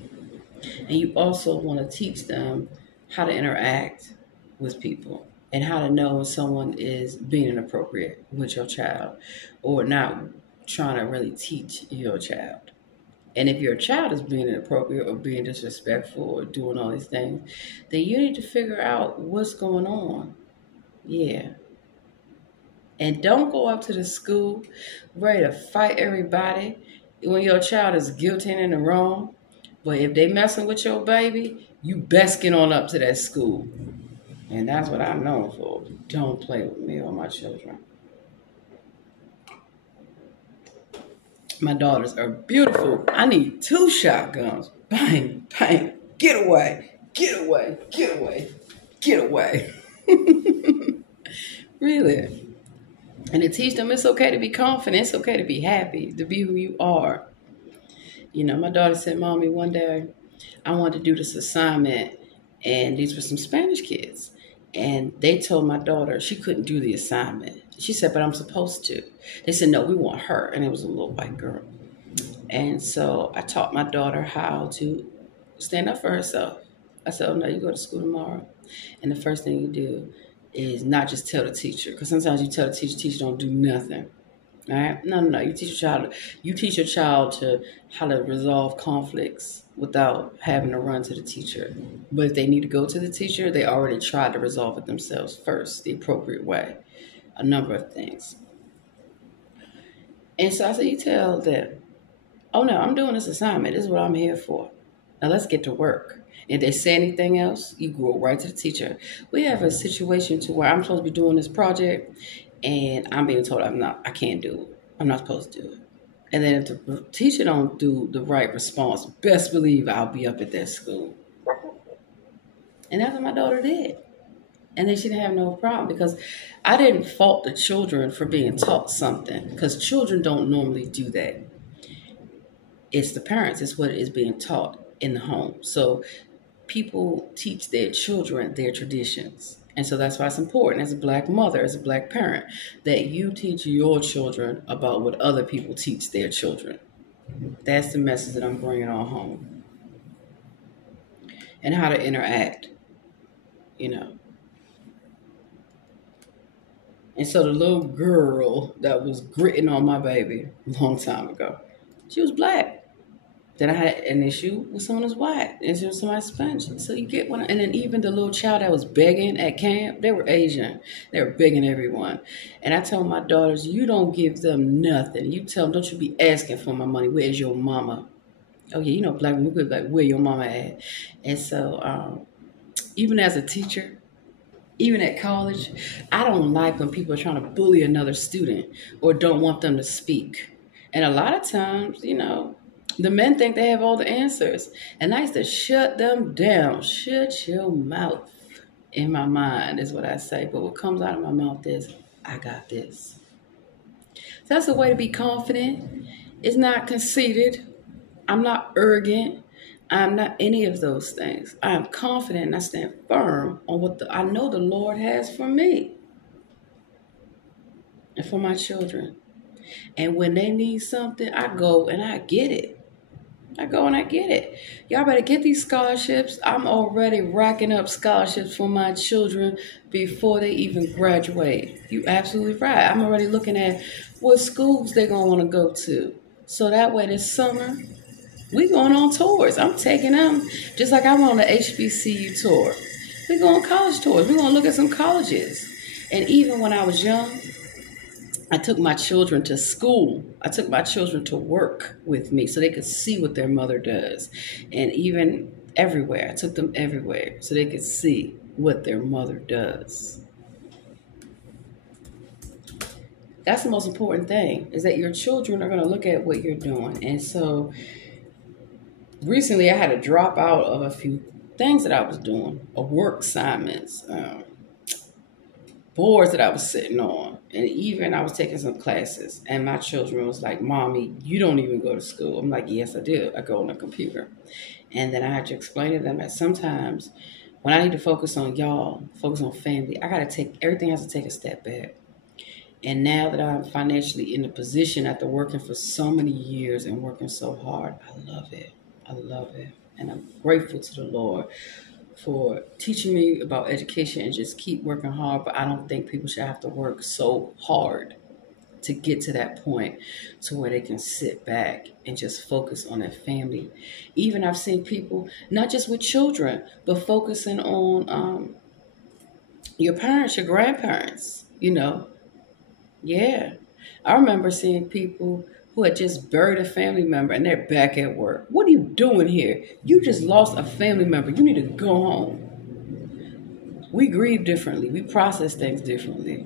And you also want to teach them how to interact with people and how to know when someone is being inappropriate with your child or not trying to really teach your child. And if your child is being inappropriate or being disrespectful or doing all these things, then you need to figure out what's going on. Yeah. And don't go up to the school ready to fight everybody when your child is guilty and in the wrong. But if they messing with your baby, you best get on up to that school. And that's what I'm known for. Don't play with me or my children. My daughters are beautiful. I need 2 shotguns. Bang, bang. Get away. Get away. Get away. Get away. Really. And to teach them it's okay to be confident. It's okay to be happy, to be who you are. You know, my daughter said, Mommy, one day I wanted to do this assignment. And these were some Spanish kids. And they told my daughter she couldn't do the assignment. She said, but I'm supposed to. They said, no, we want her. And it was a little white girl. And so I taught my daughter how to stand up for herself. I said, oh, no, you go to school tomorrow. And the first thing you do is not just tell the teacher. Because sometimes you tell the teacher don't do nothing. All right? No. You teach your child to how to resolve conflicts without having to run to the teacher. But if they need to go to the teacher, they already tried to resolve it themselves first, the appropriate way. A number of things. And so I said, you tell them, oh no, I'm doing this assignment. This is what I'm here for. Now let's get to work. If they say anything else, you go right to the teacher. We have a situation to where I'm supposed to be doing this project and I'm being told I can't do it. I'm not supposed to do it. And then if the teacher don't do the right response, best believe I'll be up at that school. And that's what my daughter did. And then she didn't have no problem because I didn't fault the children for being taught something because children don't normally do that. It's the parents. It's what is being taught in the home. So people teach their children their traditions. And so that's why it's important as a Black mother, as a Black parent, that you teach your children about what other people teach their children. That's the message that I'm bringing on home. And how to interact, And so the little girl that was gritting on my baby a long time ago, she was Black. Then I had an issue with someone who's white, and she was somebody's Spanish. So you get one, and then even the little child that was begging at camp, they were Asian. They were begging everyone. And I told my daughters, you don't give them nothing. You tell them, don't you be asking for my money. Where's your mama? Oh yeah, Black women could be like, where your mama at? And so even as a teacher, even at college, I don't like when people are trying to bully another student or don't want them to speak. And a lot of times, the men think they have all the answers. And I used to shut them down. Shut your mouth. In my mind is what I say. But what comes out of my mouth is, I got this. So that's a way to be confident. It's not conceited. I'm not arrogant. I'm not any of those things. I am confident and I stand firm on what I know the Lord has for me and for my children. And when they need something, I go and I get it. Y'all better get these scholarships. I'm already racking up scholarships for my children before they even graduate. You absolutely right. I'm already looking at what schools they're going to want to go to. So that way this summer, we going on tours. I'm taking them just like I went on the HBCU tour. We go on college tours. We're going to look at some colleges. And even when I was young, I took my children to school. I took my children to work with me so they could see what their mother does. And even everywhere, I took them everywhere so they could see what their mother does. That's the most important thing, is that your children are going to look at what you're doing. And so recently I had to drop out of a few things that I was doing, work assignments, boards that I was sitting on. And even I was taking some classes. And my children was like, Mommy, you don't even go to school. I'm like, yes, I do. I go on the computer. And then I had to explain to them that sometimes when I need to focus on y'all, focus on family, everything has to take a step back. And now that I'm financially in the position after working for so many years and working so hard, I love it. And I'm grateful to the Lord for teaching me about education and just keep working hard. But I don't think people should have to work so hard to get to that point to where they can sit back and just focus on their family. Even I've seen people, not just with children, but focusing on your parents, your grandparents, Yeah. I remember seeing people who had just buried a family member and they're back at work. What are you doing here? You just lost a family member. You need to go home. We grieve differently. We process things differently.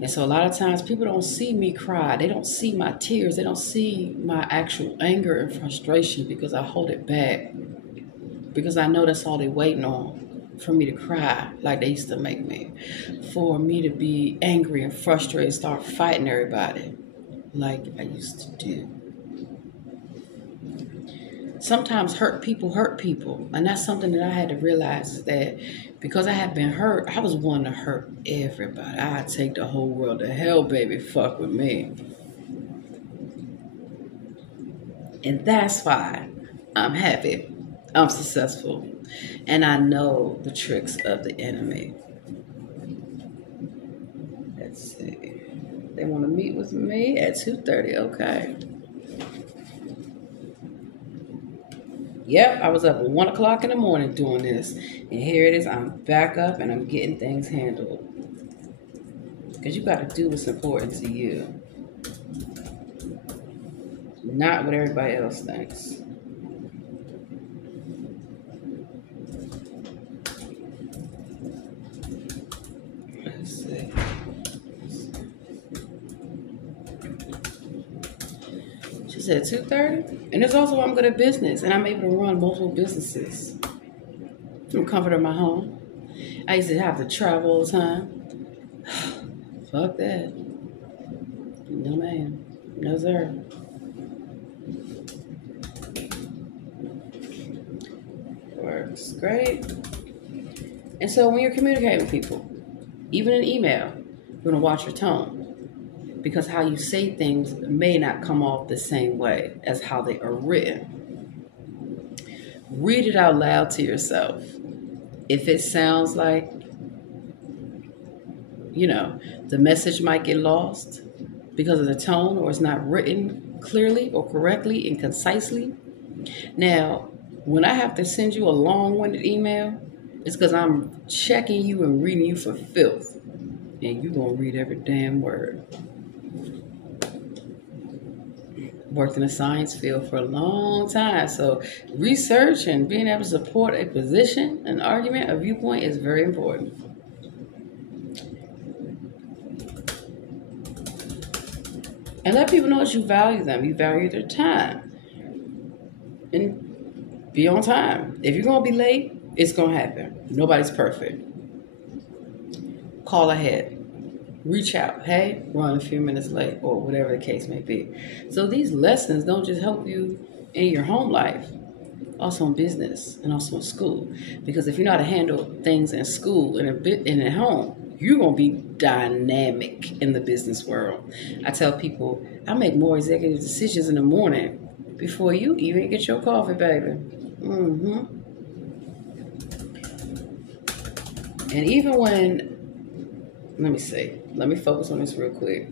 And so a lot of times people don't see me cry. They don't see my tears. They don't see my actual anger and frustration because I hold it back. Because I know that's all they're waiting on, for me to cry like they used to make me. For me to be angry and frustrated, start fighting everybody like I used to do. sometimes hurt people. And that's something that I had to realize is that because I had been hurt, I was wanting to hurt everybody. I'd take the whole world to hell, baby. Fuck with me. And that's why I'm happy. I'm successful. And I know the tricks of the enemy. Let's see. They want to meet with me at 2:30. Okay. Yep, I was up at 1 o'clock in the morning doing this. And here it is. I'm back up and I'm getting things handled. Because you got to do what's important to you. Not what everybody else thinks. Let's see. She said 2:30. And it's also I'm good at business. And I'm able to run multiple businesses from the comfort of my home. I used to have to travel all the time. Fuck that. No, ma'am. No, sir. Works great. And so when you're communicating with people, even in email, you're going to watch your tone. Because how you say things may not come off the same way as how they are written. Read it out loud to yourself. If it sounds like, the message might get lost because of the tone, or it's not written clearly or correctly and concisely. Now, when I have to send you a long-winded email, it's because I'm checking you and reading you for filth. And you're going to read every damn word. Worked in the science field for a long time. So research and being able to support a position, an argument, a viewpoint is very important. And let people know that you value them. You value their time. And be on time. If you're going to be late, it's going to happen. Nobody's perfect. Call ahead. Reach out. Hey, run a few minutes late, or whatever the case may be. So these lessons don't just help you in your home life, also in business and also in school. Because if you know how to handle things in school and at home, you're going to be dynamic in the business world. I tell people, I make more executive decisions in the morning before you even get your coffee, baby. And even when, let me focus on this real quick.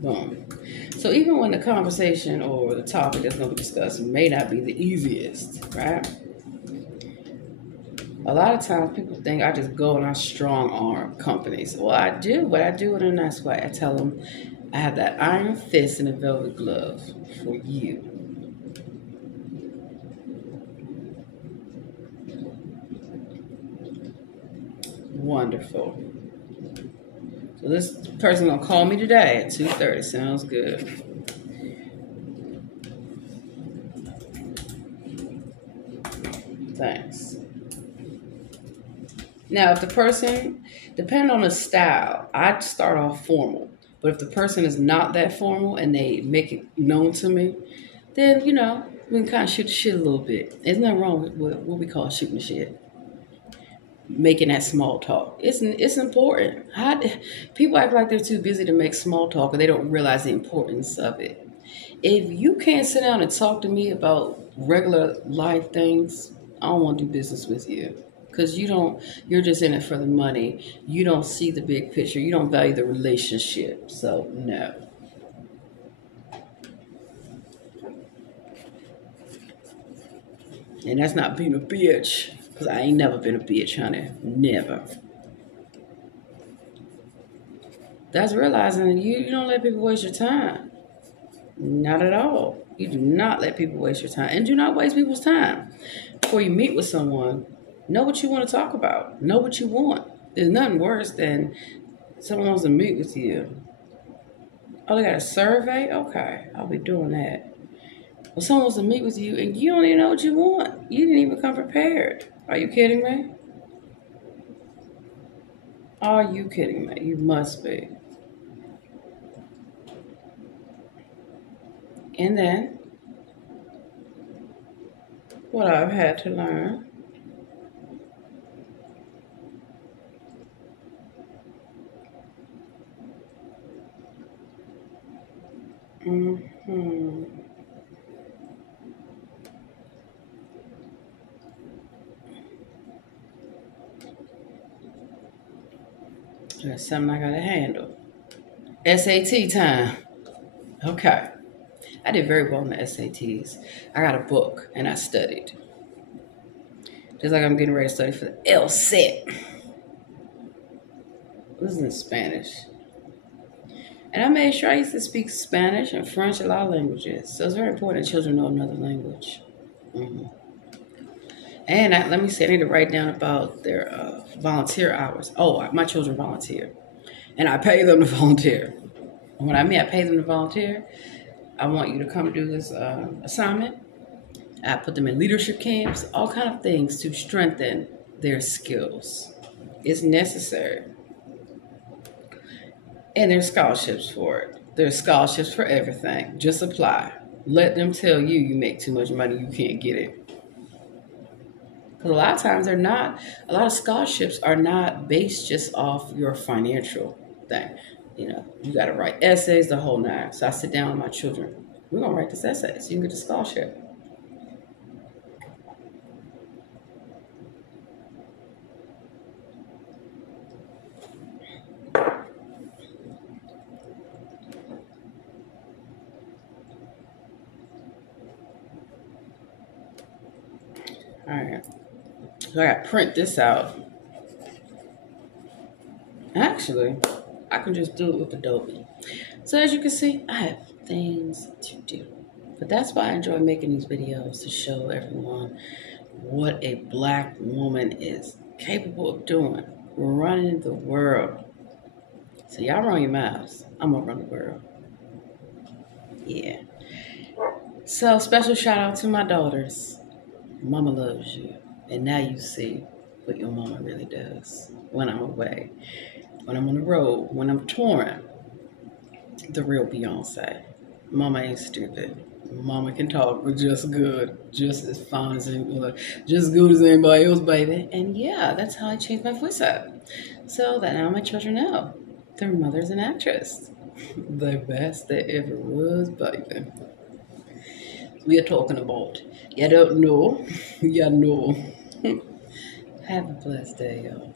Boom. So even when the conversation or the topic that's going to be discussed may not be the easiest, right? A lot of times people think I just go and I strong arm companies. Well, I do, but I do it in a nice way. I tell them I have that iron fist and a velvet glove for you. Wonderful. So this person gonna call me today at 2:30. Sounds good. Thanks. Now, if the person, depending on the style, I'd start off formal. But if the person is not that formal and they make it known to me, then, we can kind of shoot the shit a little bit. There's nothing wrong with what we call shooting the shit. Making that small talk. It's important. People act like they're too busy to make small talk, or they don't realize the importance of it. If you can't sit down and talk to me about regular life things, I don't want to do business with you. Because you're just in it for the money. You don't see the big picture. You don't value the relationship. So, no. And that's not being a bitch. Because I ain't never been a bitch, honey. Never. That's realizing you don't let people waste your time. Not at all. You do not let people waste your time. And do not waste people's time. Before you meet with someone, know what you want to talk about. Know what you want. There's nothing worse than someone wants to meet with you. Oh, they got a survey? Okay, I'll be doing that. Well, someone wants to meet with you and you don't even know what you want. You didn't even come prepared. Are you kidding me? Are you kidding me? You must be. And then, what I've had to learn. Mm-hmm. That's something I gotta handle. SAT time. Okay. I did very well in the SATs. I got a book and I studied. Just like I'm getting ready to study for the LSAT. This is in Spanish. And I made sure I used to speak Spanish and French, a lot of languages. So it's very important that children know another language. Mm-hmm. And let me say, I need to write down about their volunteer hours. Oh, my children volunteer. And I pay them to volunteer. And when I mean I pay them to volunteer, I want you to come do this assignment. I put them in leadership camps, all kind of things to strengthen their skills. It's necessary. And there's scholarships for it. There's scholarships for everything. Just apply. Let them tell you you make too much money, you can't get it. Because a lot of times a lot of scholarships are not based just off your financial thing. You know, you got to write essays, the whole nine. So I sit down with my children. We're going to write this essay so you can get the scholarship. All right. So I got to print this out. Actually, I can just do it with Adobe. So as you can see, I have things to do. But that's why I enjoy making these videos, to show everyone what a black woman is capable of doing, running the world. So y'all run your mouths. I'm gonna run the world. Yeah. So special shout out to my daughters. Mama loves you. And now you see what your mama really does when I'm away, when I'm on the road, when I'm touring. The real Beyonce. Mama ain't stupid. Mama can talk just good, just as fine as anybody, just good as anybody else, baby. And yeah, that's how I changed my voice up. So that now my children know their mother's an actress. The best there ever was, baby. We are talking about. You don't know. You know. Have a blessed day, y'all.